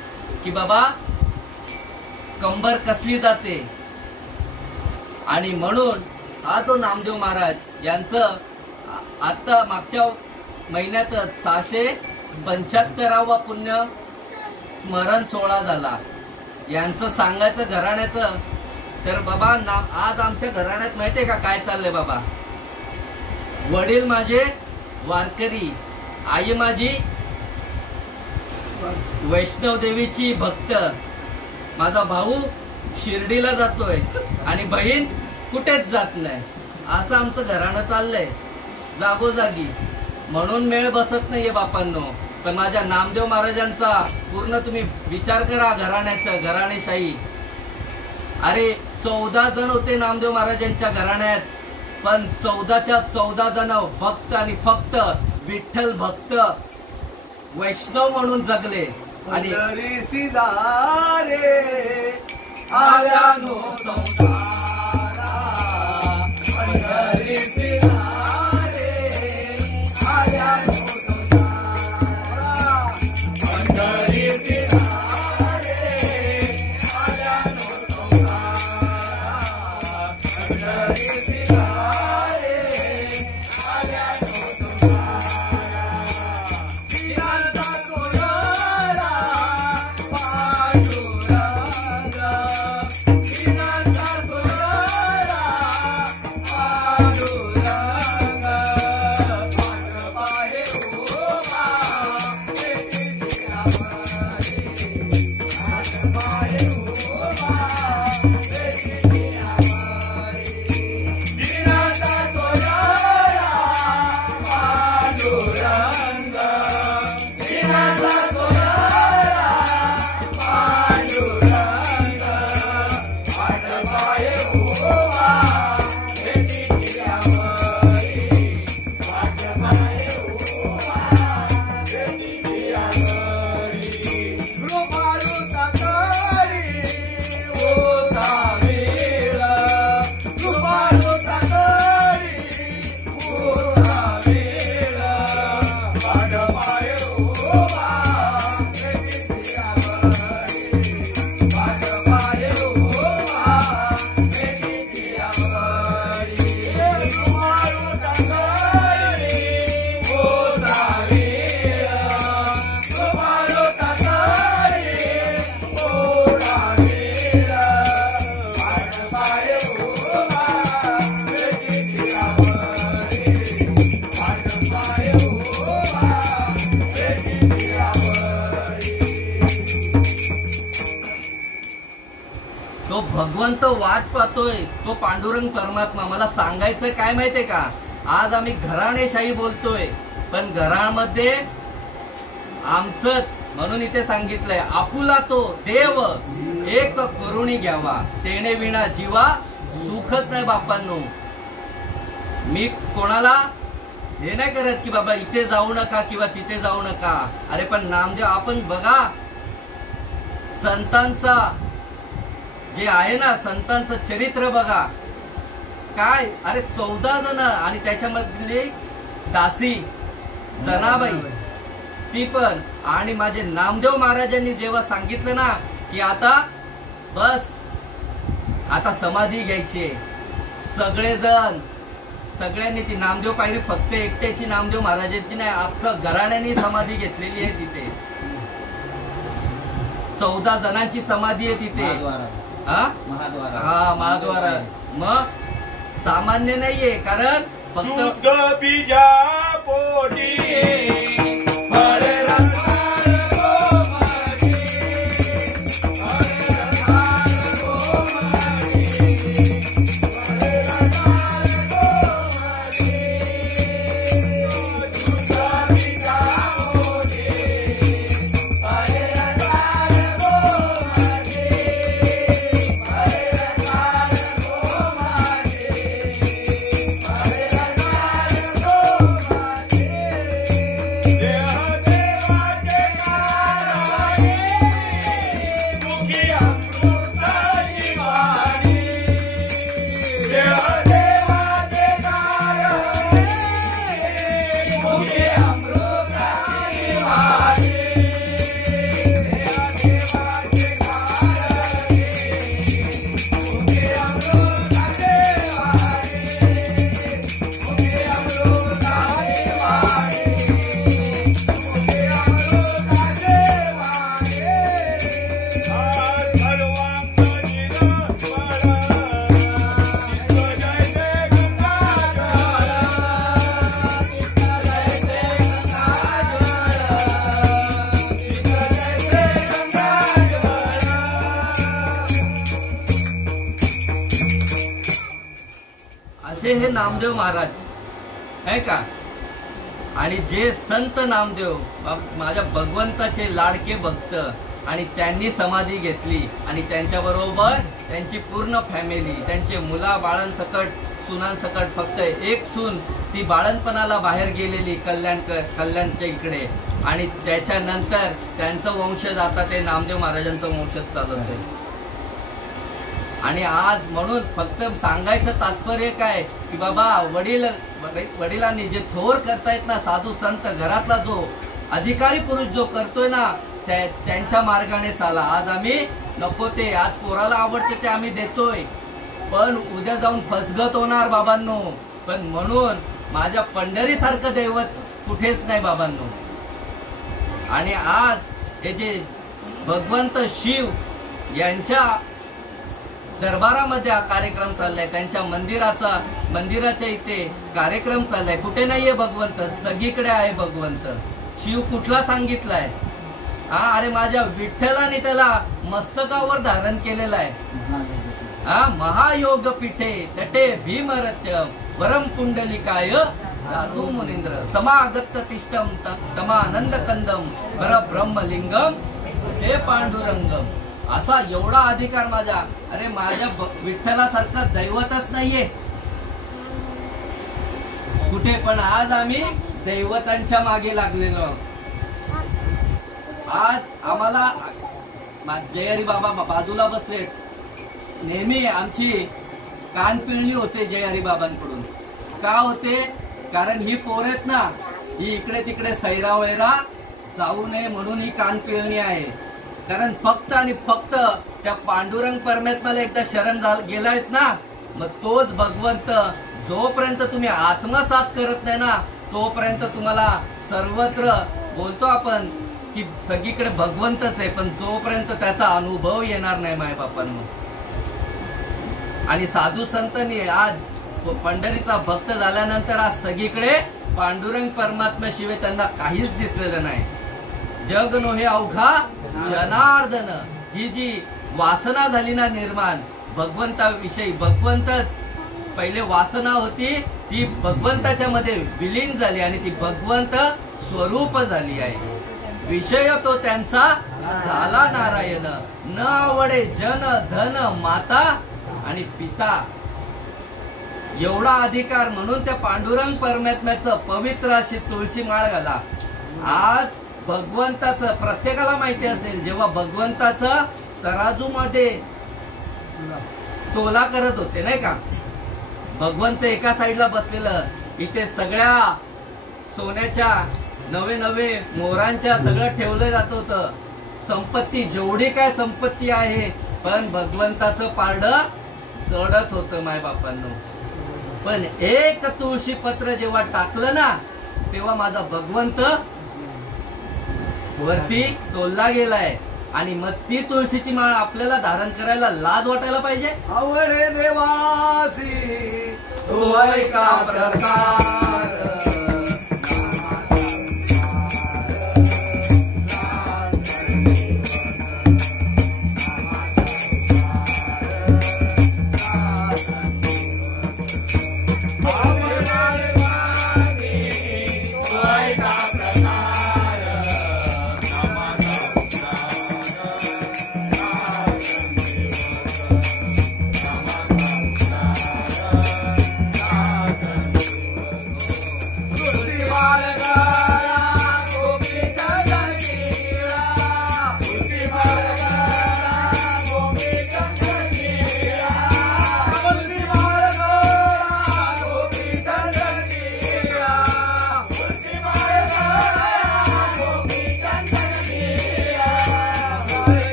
की बाबा कंबर कसली जाते. आणि म्हणून हा तो नामदेव महाराज यांचं आता मागच्या महिन्यातच 675वा पुण्य स्मरण सोहळा झाला. यांचं सांगायचं घराण्याचं तर बाबा आज आमच्या घराण्यात माहितीये का काय चाललंय बाबा. वडील माझे वारकरी, आई माझी वैष्णव देवीची भक्त, माझा भाऊ शिर्डीला जातोय आणि बहीण कुठेच जात नाही. असं आमचं घराणं चाललंय जागोजागी. म्हणून मेळ बसत नाहीये बापांनो. पण माझ्या नामदेव महाराजांचा पूर्ण तुम्ही विचार करा घराण्याचा, घराणेशाही. अरे 14 जण होते नामदेव महाराजांच्या घराण्यात, पण 14च्या 14 जण भक्त आणि फक्त विठ्ठल भक्त वैष्णव म्हणून जगले. आणि Hare तो भगवंत वाट पाहतोय, तो पांडुरंग परमात्मा. मला सांगायचं काय माहितीये का, आज आम्ही घराणेशाही बोलतोय, पण घरामध्ये आमचंच म्हणून इथे सांगितलंय, आपुला तो देव एक करुणी घ्यावा, तेणे विना जीवा सुखच नाही बापांनो. मी कोणाला हे नाही करत की बाबा इथे जाऊ नका किंवा तिथे जाऊ नका. अरे पण नामदेव आपण बघा, संतांचा जे आहे ना, संतांचं चरित्र बघा काय. अरे 14 जण आणि त्याच्यामधली दासी जनाबाई ती पण. आणि माझे नामदेव महाराजांनी जेव्हा सांगितलं ना की आता बस आता समाधी घ्यायची, सगळेजण सगळ्यांनी ती नामदेव पायरी फक्त एकट्याची नामदेव महाराजांची नाही, अख्खं घराण्याने समाधी घेतलेली आहे तिथे. 14 जणांची समाधी आहे तिथे. हा महाद्वार. मग सामान्य नाहीये, कारण फक्त बीजा पोटी हे नामदेव महाराज आहे का. आणि जे संत नामदेव माझ्या भगवंताचे लाडके भक्त, आणि त्यांनी समाधी घेतली आणि त्यांच्याबरोबर त्यांची पूर्ण फॅमिली, त्यांचे मुला बाळांसकट सुनांसकट, फक्त एक सून ती बाळणपणाला बाहेर गेलेली कल्याणच्या इकडे, आणि त्याच्यानंतर त्यांचं वंशज आता ते नामदेव महाराजांचं वंशज चालत आहे. आणि आज म्हणून फक्त सांगायचं तात्पर्य काय की बाबा वडिलांनी जे थोर करतायत ना, साधू संत घरातला जो अधिकारी पुरुष जो करतोय ना, त्यांच्या मार्गाने चाला. आज आम्ही नको ते, आज पोराला आवडते ते आम्ही देतोय, पण उद्या जाऊन फसगत होणार बाबांनो. पण म्हणून माझ्या पंढरीसारखं दैवत कुठेच नाही बाबांनो. आणि आज हे जे भगवंत शिव यांच्या दरबारामध्ये हा कार्यक्रम चाललाय, त्यांच्या मंदिराच्या इथे कार्यक्रम चाललाय. कुठे नाहीये भगवंत, सगळीकडे आहे भगवंत. शिव कुठला सांगितलाय? अरे माझ्या विठ्ठलाने त्याला मस्तकावर धारण केलेलं आहे. महायोग पीठे तटे भीमरत्यम वरम पुंडलिकाय साधू मुनींद्र समागत तिष्ठम तमानंद कंदम परब्रह्मलिंगम ते पांडुरंगम. असा एवढा अधिकार माझा. अरे माझ्या विठ्ठलासारखं दैवतच नाहीये कुठे. पण आज आम्ही दैवतांच्या मागे लागलेलो. आज आम्हाला जयहरी बाबा बाजूला बसलेत. नेहमी आमची कान पिळली होते जयहरी बाबांकडून. का होते? कारण ही पोर आहेत ना, ही इकडे तिकडे सैरा वैरा जाऊ नये म्हणून ही कान पिळणी आहे. कारण फक्त आणि फक्त त्या पांडुरंग परमात्म्याला एकदा शरण गेलायत ना, मग तोच भगवंत. जोपर्यंत तुम्ही आत्मसात करत नाही ना, तोपर्यंत तुम्हाला सर्वत्र बोलतो आपण की सगळीकडे भगवंतच आहे, पण जोपर्यंत त्याचा अनुभव येणार नाही मायबापांना. आणि साधू संतांनी आज पंढरीचा भक्त झाल्यानंतर आज सगळीकडे पांडुरंग परमात्म्याशिवाय त्यांना काहीच दिसलेलं नाही. जग नोहे अवघा जनार्दन, ही जी वासना झाली ना निर्माण भगवंताविषयी, भगवंतच पहिले वासना होती ती भगवंताच्या मध्ये विलीन झाली आणि ती भगवंत स्वरूप झाली आहे. विषय तो त्यांचा झाला नारायण, न आवडे जन धन माता आणि पिता. एवढा अधिकार म्हणून त्या पांडुरंग परमात्म्याचं पवित्र अशी तुळशी माळ घाला. आज भगवंताचं प्रत्येकाला माहिती असेल, जेव्हा भगवंताचं तराजू मध्ये तोला करत होते नाही का, भगवंत एका साईडला बसलेलं, इथे सगळ्या सोन्याच्या नवे नवे मोरांच्या सगळं ठेवलं जात होतं. संपत्ती जेवढी काय संपत्ती आहे, पण भगवंताचं पारडं चढच होतं मायबापांनो. पण एक तुळशी पत्र जेव्हा टाकलं ना, तेव्हा माझा भगवंत वरती तोलला गेलाय. आणि मग ती तुळशीची माळ आपल्याला धारण करायला लाज वाटायला पाहिजे. आवडे देवासी तो एका प्रकार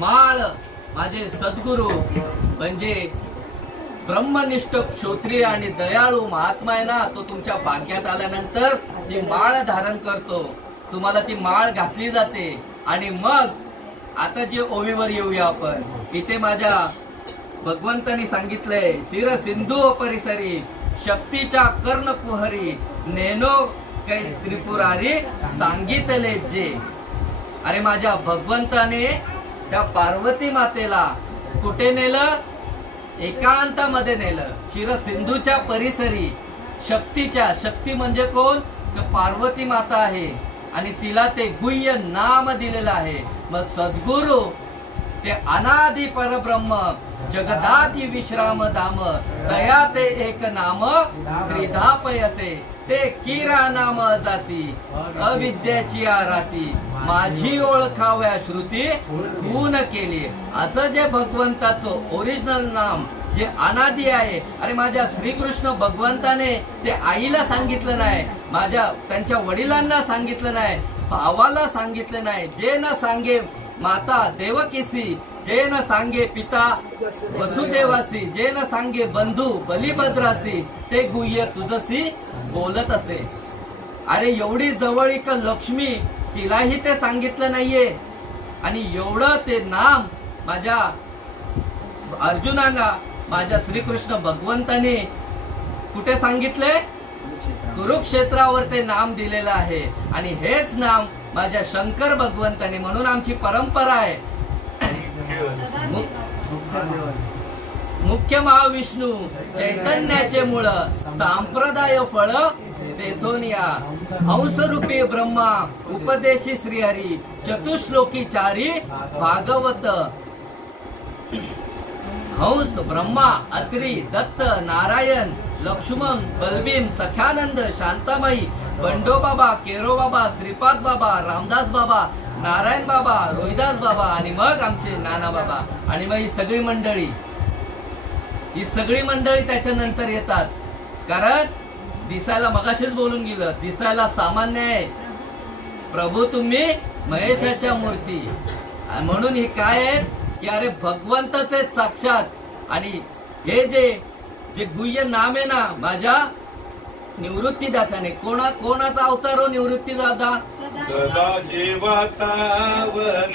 माळ माझे सद्गुरू म्हणजे ब्रह्मनिष्ठ क्षत्रिय आणि दयाळू महात्मा आहे ना, तो तुमच्या भाग्यात आल्यानंतर ती माळ धारण करतो. तुम्हाला ती माळ घातली जाते. आणि मग आता जे ओवीवर येऊया आपण. इथे माझ्या भगवंतांनी सांगितलंय, शिर सिंधू परिसरी शक्तीच्या कर्ण कुहरी नेनो कै त्रिपुरारी सांगितले जे. अरे माझ्या भगवंताने त्या पार्वती मातेला कुठे नेलं? एकांतामध्ये नेलं. शिर सिंधूच्या परिसरी शक्तीच्या, शक्ती म्हणजे कोण? तर पार्वती माता आहे. आणि तिला ते गुह्य नाम दिलेलं आहे. मग सद्गुरु ते अनादि परब्रह्म जगदाती विश्राम धाम दया ते एक नाम त्रिधा पयसे ते किरा नाम जाती अविद्याची आराती माझी ओळखाव्या श्रुती खून केली. असं जे भगवंताचं ओरिजिनल नाम जे अनादि आहे. अरे माझ्या श्रीकृष्ण भगवंताने ते आईला सांगितलं नाही, माझ्या त्यांच्या वडिलांना सांगितलं नाही, भावाला सांगितलं नाही. जे न सांगे माता देवकीसी, जे न सांगे पिता वसुदेवासी, जे न सांगे बंधू बलिभद्रासी, ते गुह्य तुझसी बोलत असे. अरे एवढी जवळीक लक्ष्मी, तिलाही ते सांगितलं नाहीये. आणि एवढं ते नाम माझ्या अर्जुनाला माझ्या श्रीकृष्ण भगवंताने कुठे सांगितले? कुरुक्षेत्रावर ते नाम दिलेलं आहे. आणि हेच नाम माझ्या शंकर भगवंताने, म्हणून आमची परंपरा आहे मुख्य महाविष्णू चैतन्याचे मूळ संप्रदाय फळ तेथून या. हंसरूपी ब्रह्मा उपदेशी श्रीहरी चतुश्लोकी चारी भागवत. हंस ब्रह्मा अत्रि दत्त नारायण लक्ष्मण बलभीम सख्यानंद शांतामाई बंडोबाबा केरोबाबा श्रीपाद बाबा रामदास बाबा नारायण बाबा रोहिदास बाबा आणि मग आमचे नाना बाबा. आणि मग ही सगळी मंडळी त्याच्यानंतर येतात. कारण दिसायला मगाशीच बोलून गेलं, दिसायला सामान्य आहे, प्रभू तुम्ही महेशाच्या मूर्ती. म्हणून हे काय आहे की अरे भगवंतच आहेत साक्षात. आणि हे जे गुह्य नाम आहे ना माझ्या निवृत्तीदाताने कोणाचा अवतार हो निवृत्तीदाता? सदा जीवाचा अवतार.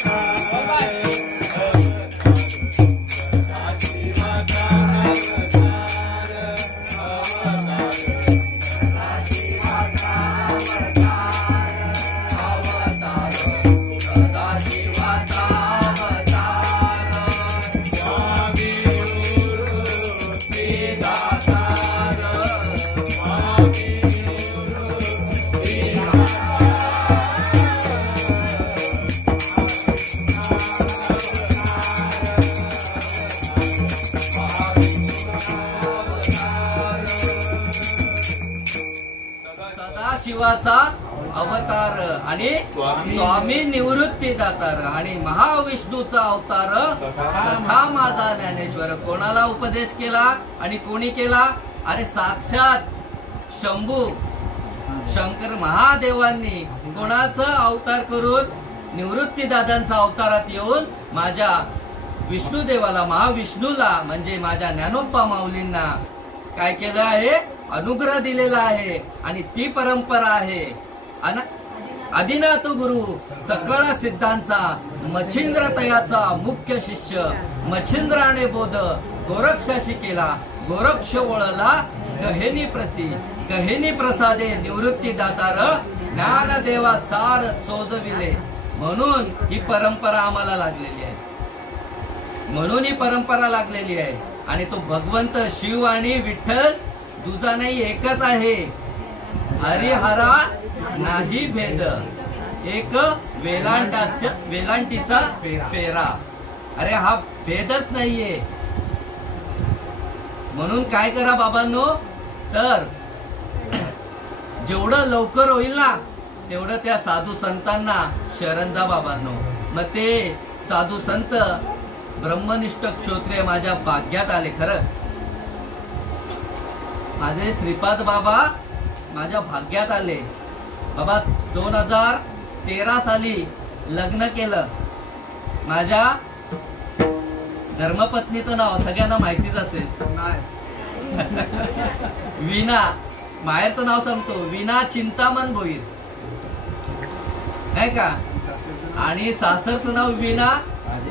शिवाचा अवतार आणि स्वामी निवृत्तीदातार आणि महाविष्णूचा अवतार सखा माझा ज्ञानेश्वर. कोणाला उपदेश केला आणि कोणी केला? अरे साक्षात शंभू शंकर महादेवांनी कोणाचा अवतार करून निवृत्तीदादांचा अवतारात येऊन माझ्या विष्णुदेवाला महाविष्णूला म्हणजे माझ्या ज्ञानोबा माऊलींना काय केलं आहे? अनुग्रह दिलेला आहे. आणि ती परंपरा आहे आदिनाथ गुरु सकळ सिद्धांचा मच्छिंद्र तयाचा मुख्य शिष्य मच्छिंद्राने बोध गोरक्षाशी केला. गोरक्ष वळला गहेनी गहेनी प्रसादे निवृत्ती दातार ज्ञानदेवा सार चोजविले. म्हणून ही परंपरा आम्हाला लागलेली आहे. म्हणून ही परंपरा लागलेली आहे. आणि तो भगवंत शिव आणि विठ्ठल दुजा नाही एकच आहे. हरिहरा नाही भेद एक वेलांटीचा फेरा. अरे हा भेदच नाहीये. म्हणून काय करा बाबांनो, तर जेवढं लवकर होईल ना तेवढं त्या साधू संतांना शरण जा बाबांनो. मग ते साधू संत ब्रह्मनिष्ठ क्षोत्रिय माझ्या भाग्यात आले. खरं माझे श्रीपाद बाबा माझ्या भाग्यात आले. बाबा 2013 साली लग्न केलं. माझ्या धर्मपत्नीचं नाव सगळ्यांना माहितीच असेल, वीणा. माहेरचं नाव सांगतो, वीणा चिंतामण भोईर आहे का. आणि सासरचं नाव वीणा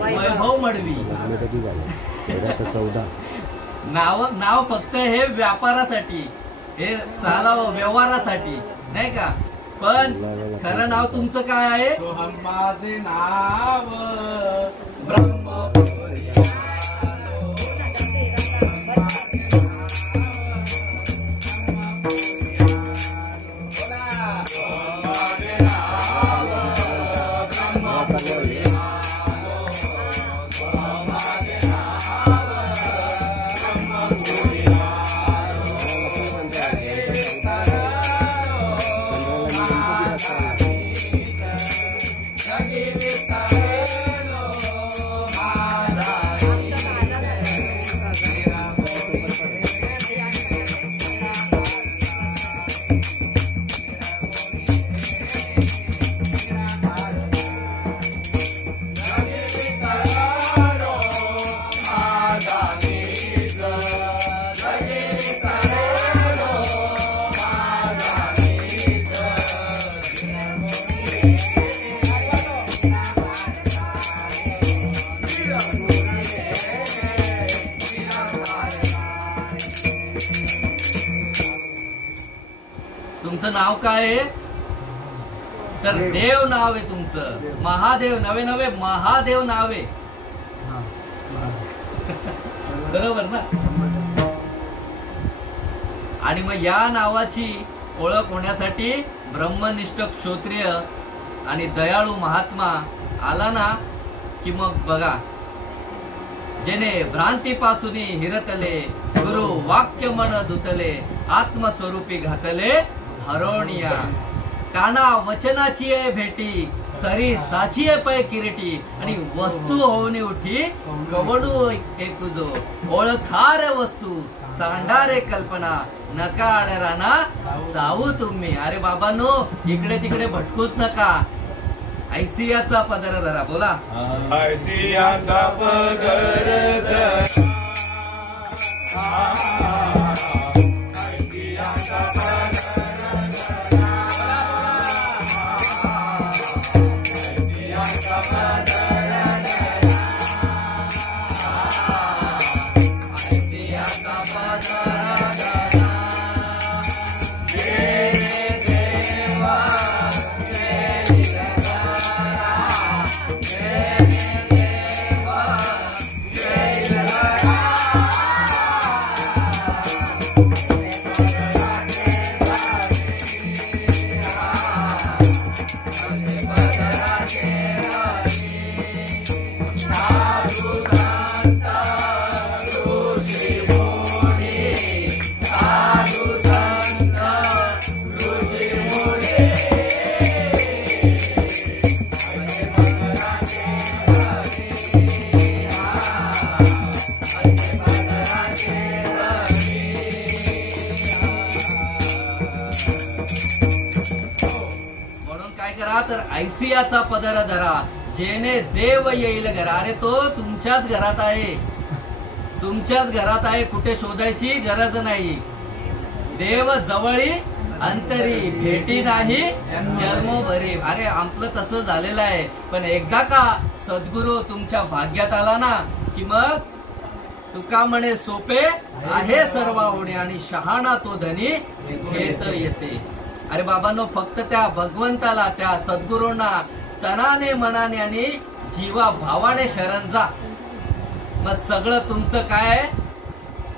वैभव मडवी. नाव फक्त हे व्यापारासाठी, हे चालावं व्यवहारासाठी नाही का. पण खरं नाव तुमचं काय आहे? सोहम माझे नाव ब्रह्म. तुमचं नाव काय आहे? तर देव नाव आहे तुमचं. महादेव नवे नवे महादेव नाव आहे. बरोबर ना. आणि मग या नावाची ओळख होण्यासाठी ब्रह्मनिष्ठ क्षोत्रिय आणि दयाळू महात्मा आला ना की मग बघा, जेने भ्रांतीपासून हिरतले गुरु वाक्य मन धुतले आत्मस्वरूपी घातले हरोणिया. काना वचनाची आहे भेटी सरी साची आहे पै किरीटी आणि वस्तू होऊनी उठी कवडू एकूजो ओळखार वस्तू सांडारे कल्पना नका आडराना जाऊ तुम्ही. अरे बाबांनो, इकडे तिकडे भटकूच नका. ऐसियाचा पदर धरा. बोला ऐसियाचा पदर धरा. ऐसियाचा पदर धरा जेणे देव येईल घरा. अरे तो तुमच्याच घरात आहे, तुमच्याच घरात आहे, कुठे शोधायची गरज नाही. देव जवळी अंतरी भेटी नाही जन्मोभरी. अरे आपलं तसं झालेलं आहे. पण एकदा का सद्गुरू तुमच्या भाग्यात आला ना की मग तुका म्हणे सोपे आहे सर्व होणे आणि शहाणा तो धनी घेत येते. अरे बाबांनो, फक्त त्या भगवंताला, त्या सद्गुरूंना तनाने मनाने आणि जीवा भावाने शरण जा. मग सगळं तुमचं काय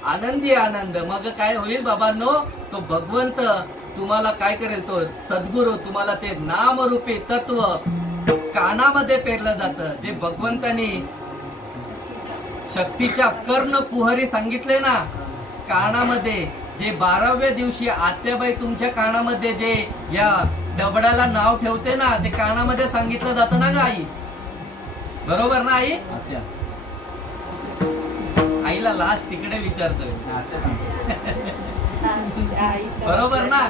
आनंदी आनंद. मग काय होईल बाबांनो, तो भगवंत तुम्हाला काय करेल, तो सद्गुरू तुम्हाला ते नामरूपी तत्व कानामध्ये पेरलं जातं. जे भगवंतानी शक्तीच्या कर्ण कुहरी सांगितले ना कानामध्ये, जे 12व्या दिवशी आत्याबाई तुमच्या कानामध्ये जे या डबड्याला नाव ठेवते ना, ते कानामध्ये सांगितलं जातं ना ग आई, बरोबर ना आई? आईला लास्ट तिकडे विचारतोय, बरोबर ना?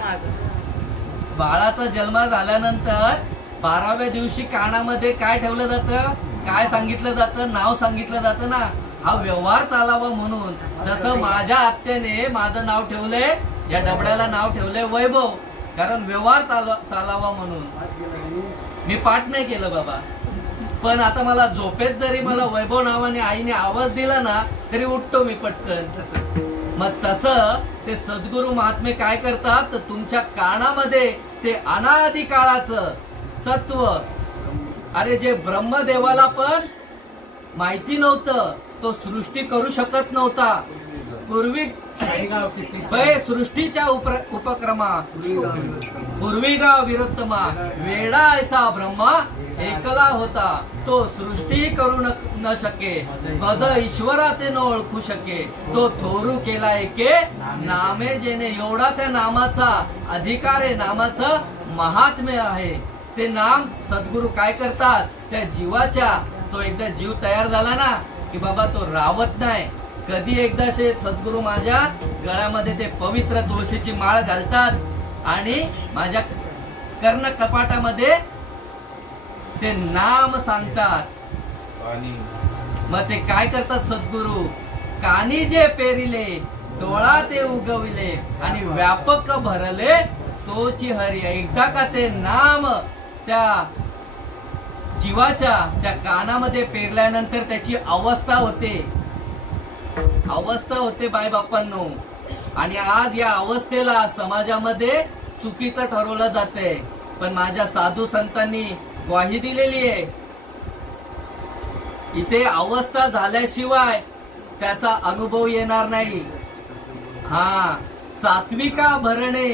बाळाचा जन्म झाल्यानंतर 12व्या दिवशी कानामध्ये काय ठेवलं जातं, काय सांगितलं जातं, नाव सांगितलं जातं ना. हा व्यवहार चालावा म्हणून. जसं माझ्या आत्याने माझं नाव ठेवलंय, या डबड्याला नाव ठेवलंय वैभव, कारण व्यवहार चालावा म्हणून. मी पाठ नाही केलं बाबा, पण आता मला झोपेत जरी मला वैभव नावाने आईने आवाज दिला ना तरी उठतो मी पटकन. मग तसं ते सद्गुरू महात्मे काय करतात, तर तुमच्या कानामध्ये ते अनादी काळाचं तत्व, अरे जे ब्रह्मदेवाला पण माहिती नव्हतं, तो सृष्टी करू शकत नव्हता पूर्वी, सृष्टीच्या उपक्रमा पूर्वीगा विरुद्धमा वेडा ऐसा ब्रह्मा एकला होता, तो सृष्टी करू न शके, पद ईश्वरा ते न ओळखू शके, तो थोरू केला एके नामे जेने. एवढा त्या नामाचा अधिकार आहे, नामाचं महात्म्य आहे. ते नाम सद्गुरू काय करतात, त्या जीवाच्या, तो एकदा जीव तयार झाला ना की बाबा तो रावत नाही. कधी एकदा सद्गुरू माझ्या गळ्यामध्ये ते पवित्र तुळशीची माळ घालतात आणि माझ्या कर्ण कपाटामध्ये ते नाम सांगतात. मग ते काय करतात सद्गुरू, कानी जे पेरिले डोळा ते उगविले आणि व्यापक भरले तोची हरी. एकदा का ते नाम त्या जीवाच्या त्या कानामध्ये पेरल्यानंतर त्याची अवस्था होते बाय बाप्पांनो. आणि आज या अवस्थेला समाजामध्ये चुकीचं ठरवलं जाते, पण माझ्या साधू संतांनी ग्वाही दिलेली आहे, इथे अवस्था झाल्याशिवाय त्याचा अनुभव येणार नाही. हा, सात्विका भरणे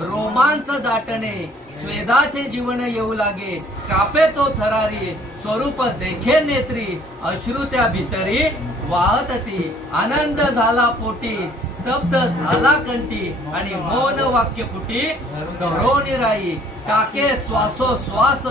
रोमांच दाटणे स्वेदाचे जीवन येऊ लागे, कापे तो थरारी स्वरूप देखे नेत्री, अश्रू त्या भितरी वाहतती, आनंद झाला पोटी स्तब्ध झाला कंठी आणि मौन वाक्य फुटी गौरवणी राई, टाके श्वासोश्वास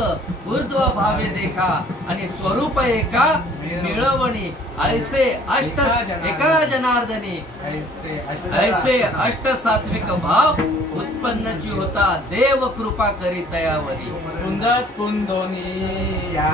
ऊर्ध्व भावे देखा आणि स्वरूप एका मिळवणी, ऐसे अष्ट एका जनार्दनी, ऐसे अष्ट सात्विक भाव उत्पन्नची होता, देव कृपा करी तयावरी. स्पुंद स्पुंदोनी या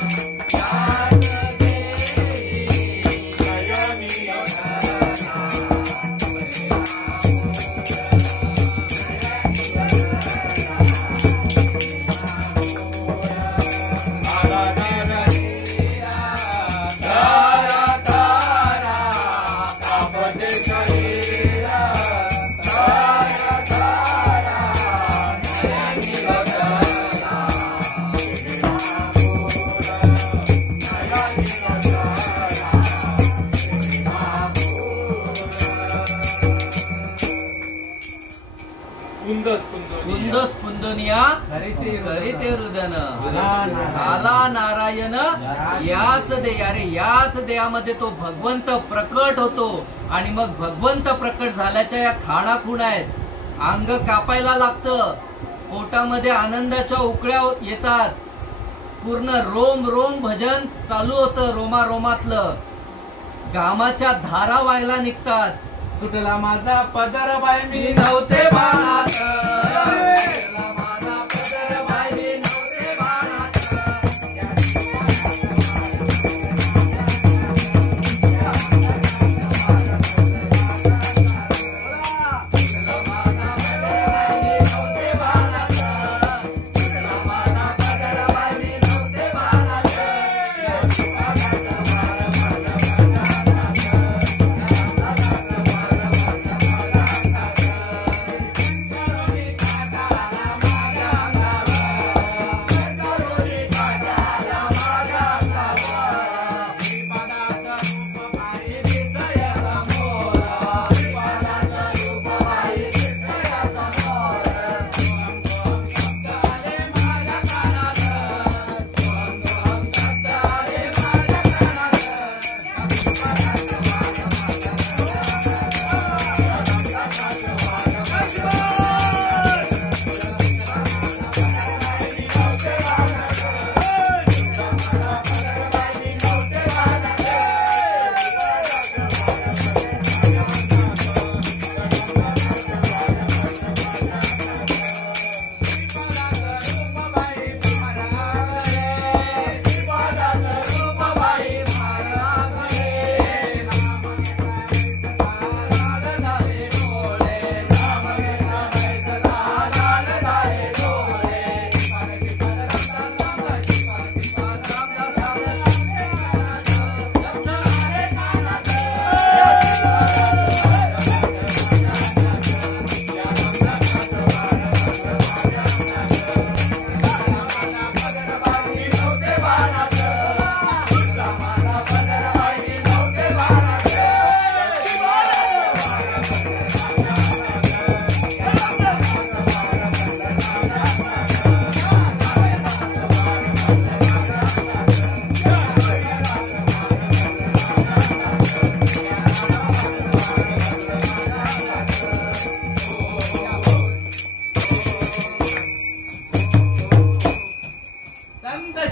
Hare करीते रुदन आला नारायण याच दे. अरे याच देहामध्ये तो भगवंत प्रकट होतो. आणि मग भगवंत प्रकट झाल्याच्या या खाणाखुणा आहेत. अंग कापायला लागतं, पोटामध्ये आनंदाच्या उकळ्या येतात, पूर्ण रोम रोम भजन चालू होतं, रोमारोमातलं घामाच्या धारा व्हायला निघतात. सुटला माझा पदर बाय मी नव्हते बाणात. सुटला माझा पदर बाय मी नव्हते बाणात.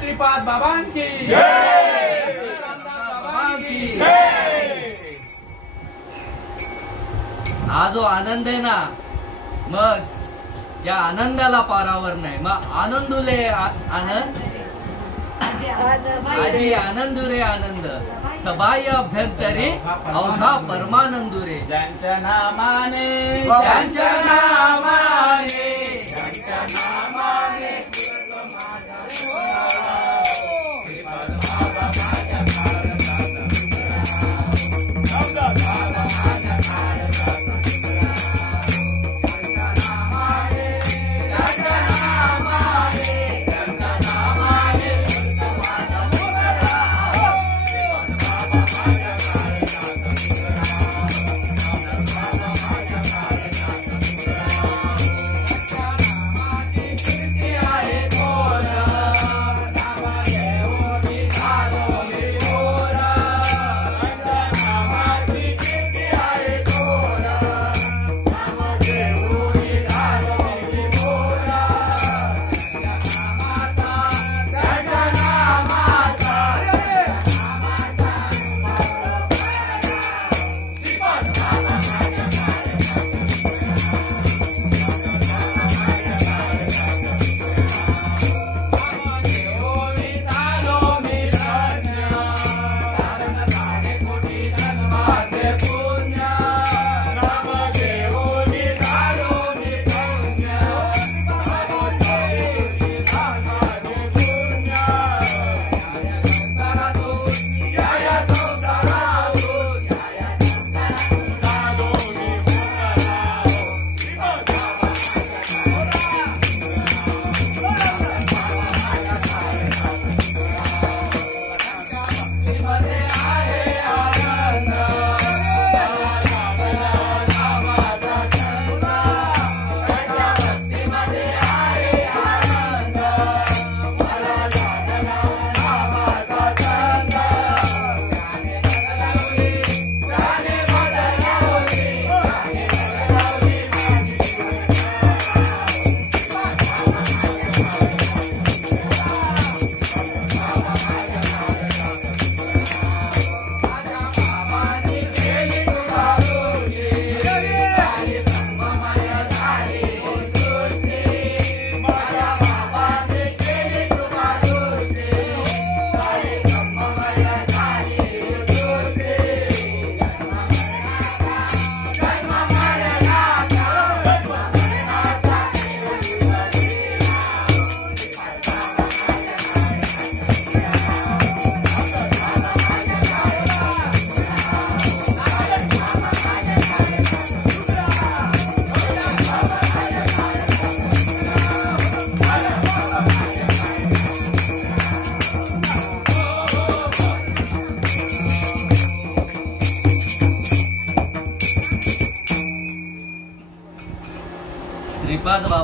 श्रीपाद बाबांची हा जो आनंद आहे ना, मग या आनंदाला पारावर नाही. मग आनंदुले आनंद आजी आनंदुरे आनंद सबाह्य अभ्यंतरी अवघा परमानंदुरे. ज्यांच्या नामाने ज्यांच्या नामाने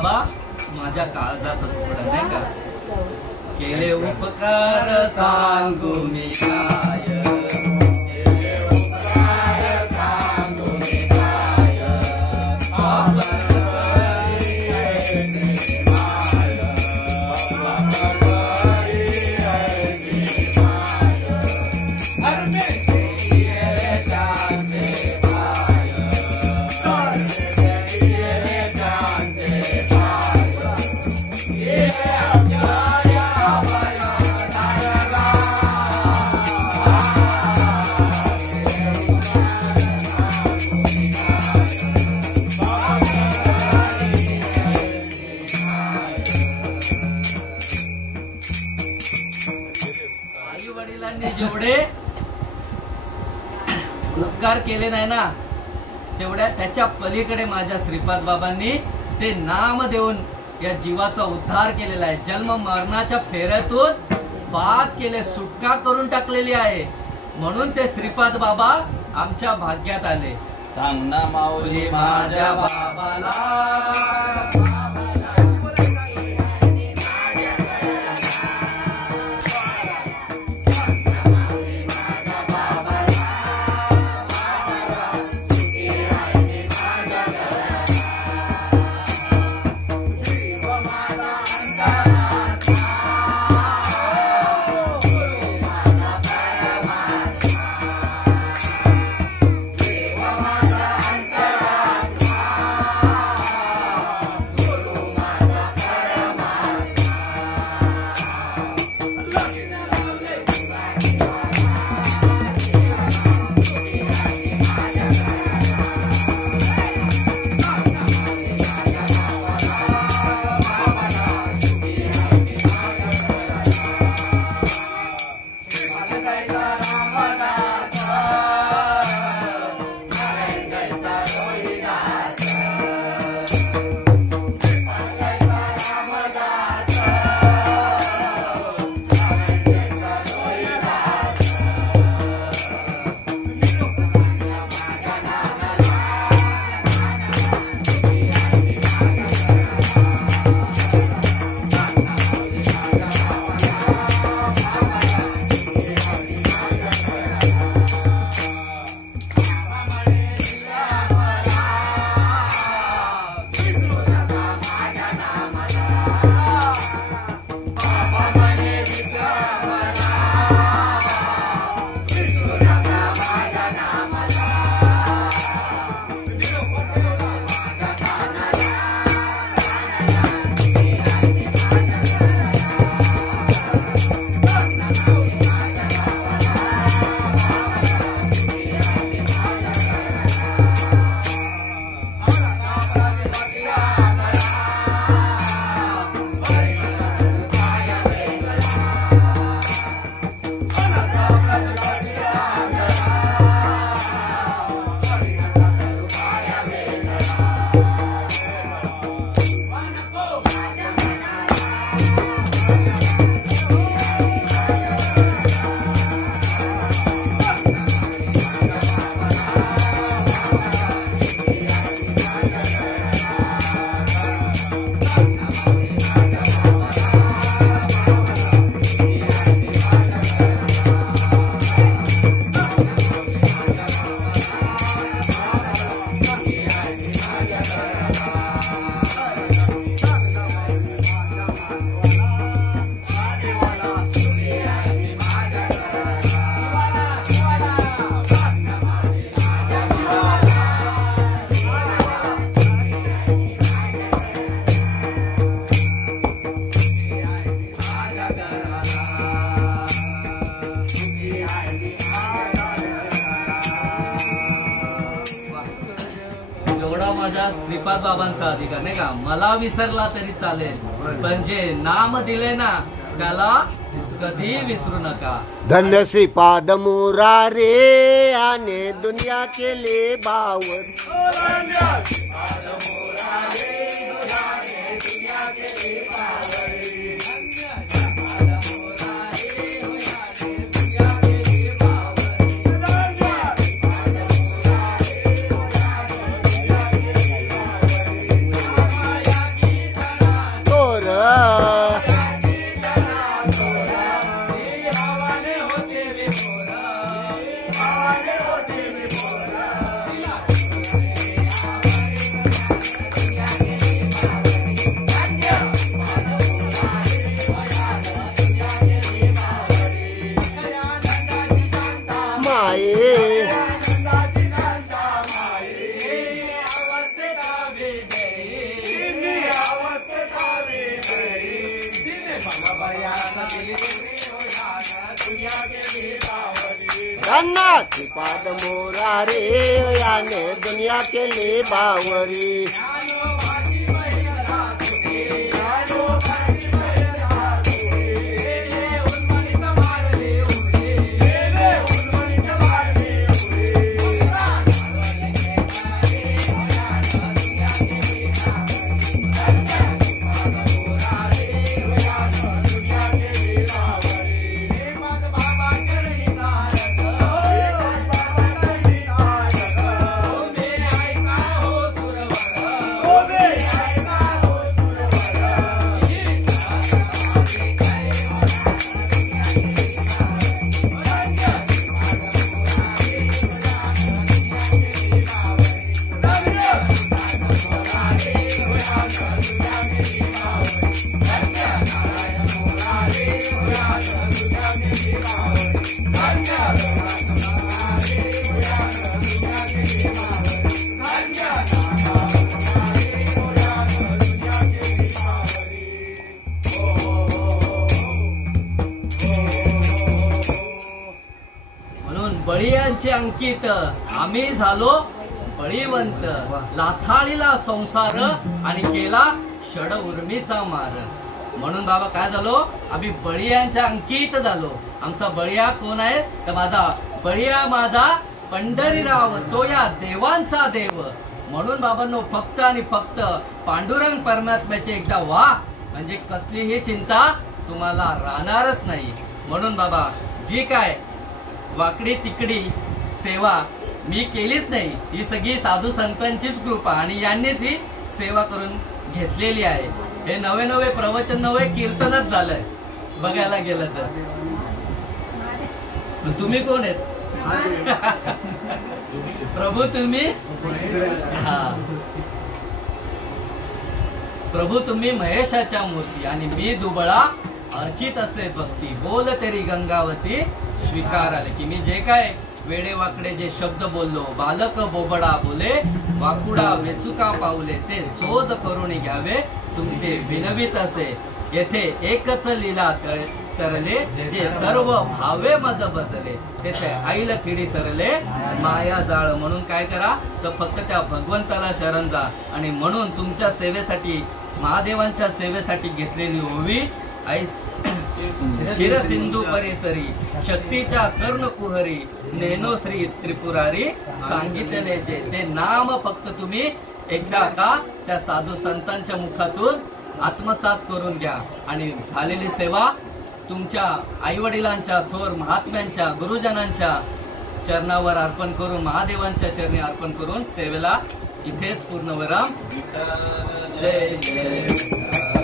बाबा माझ्या काळजाचा तुकडा नाही का. केले उपकार सांगू मी काय, केले उपकार सांगू मी काय, आपण करी ऐसी माय, आपण करी ऐसी माय, धर्मे देईले चांदे पाय, धर्मे देईले चांदे पाय, ये अक्षया आई वडिलांनी जेवढे उपकार केले नाही ना तेवढ्या त्याच्या पलीकडे माझ्या श्रीपाद बाबांनी ते नाम देऊन या जीवाचा उद्धार केलेला आहे. जन्म मरणाच्या फेऱ्यातून बाद केले, सुटका करून टाकलेली आहे. म्हणून ते श्रीपाद बाबा आमच्या भाग्यात आले. सांग ना माऊली माझ्या बाबाला माझ्या श्रीपाद बाबांचा अधिकार नाही का. मला विसरला तरी चालेल पण जे नाम दिले ना त्याला कधी विसरू नका. धन्य श्रीपाद मुरारे आने दुनिया के लिए बावर. अन्नाचे पाद मोरारे याने दुनिया केली बावरी बळीयांचे अंकित आम्ही झालो बळीवंत लाथाळीला संसार आणि केला षड उर्मीचा मार म्हणून बाबा काय झालो आम्ही बळीयांच्या अंकित झालो आमचा बळीया कोण आहे तर माझा बळीया माझा पंढरीराव तो या देवांचा देव म्हणून बाबांनो फक्त आणि फक्त पांडुरंग परमात्म्याचे एकदा वा म्हणजे कसलीही चिंता तुम्हाला राहणारच नाही म्हणून बाबा जी काय वाकडी तिकडी सेवा मी केलीच नाही ही सगळी साधू संतांचीच कृपा आणि यांनीच ही सेवा करून घेतलेली आहे हे नवे नवे प्रवचन नवे कीर्तनच झालंय बघायला गेलं तर तुम्ही कोण आहेत प्रभू तुम्ही हा प्रभू तुम्ही महेशाच्या मूर्ती आणि मी दुबळा अर्चित असे भक्ती बोल तेरी गंगावती स्वीकार आले की मी जे काय वेडे वाकडे जे शब्द बोललो बालक बोबडा बोले वाकुडा वेचुका पावले ते चोज करून घ्यावे तुमचे विनवित असे येथे एकच लीला तरले जे सर्व भावे मज बसले तेथे आईल किडी सरले माया जाळ म्हणून काय करा तर फक्त त्या भगवंताला शरण जा आणि म्हणून तुमच्या सेवेसाठी महादेवांच्या सेवेसाठी घेतलेली ओवी ऐस शिरसिंधू परिसरी शक्तीच्या कर्ण कुहरी नेनो श्री त्रिपुरारी सांगितले जे ते नाम फक्त तुम्ही एकदा का त्या साधू संतांच्या मुखातून आत्मसात करून घ्या आणि झालेली सेवा तुमच्या आई वडिलांच्या थोर महात्म्यांच्या गुरुजनांच्या चरणावर अर्पण करून महादेवांच्या चरणी अर्पण करून सेवेला इथेच पूर्णविराम जय जय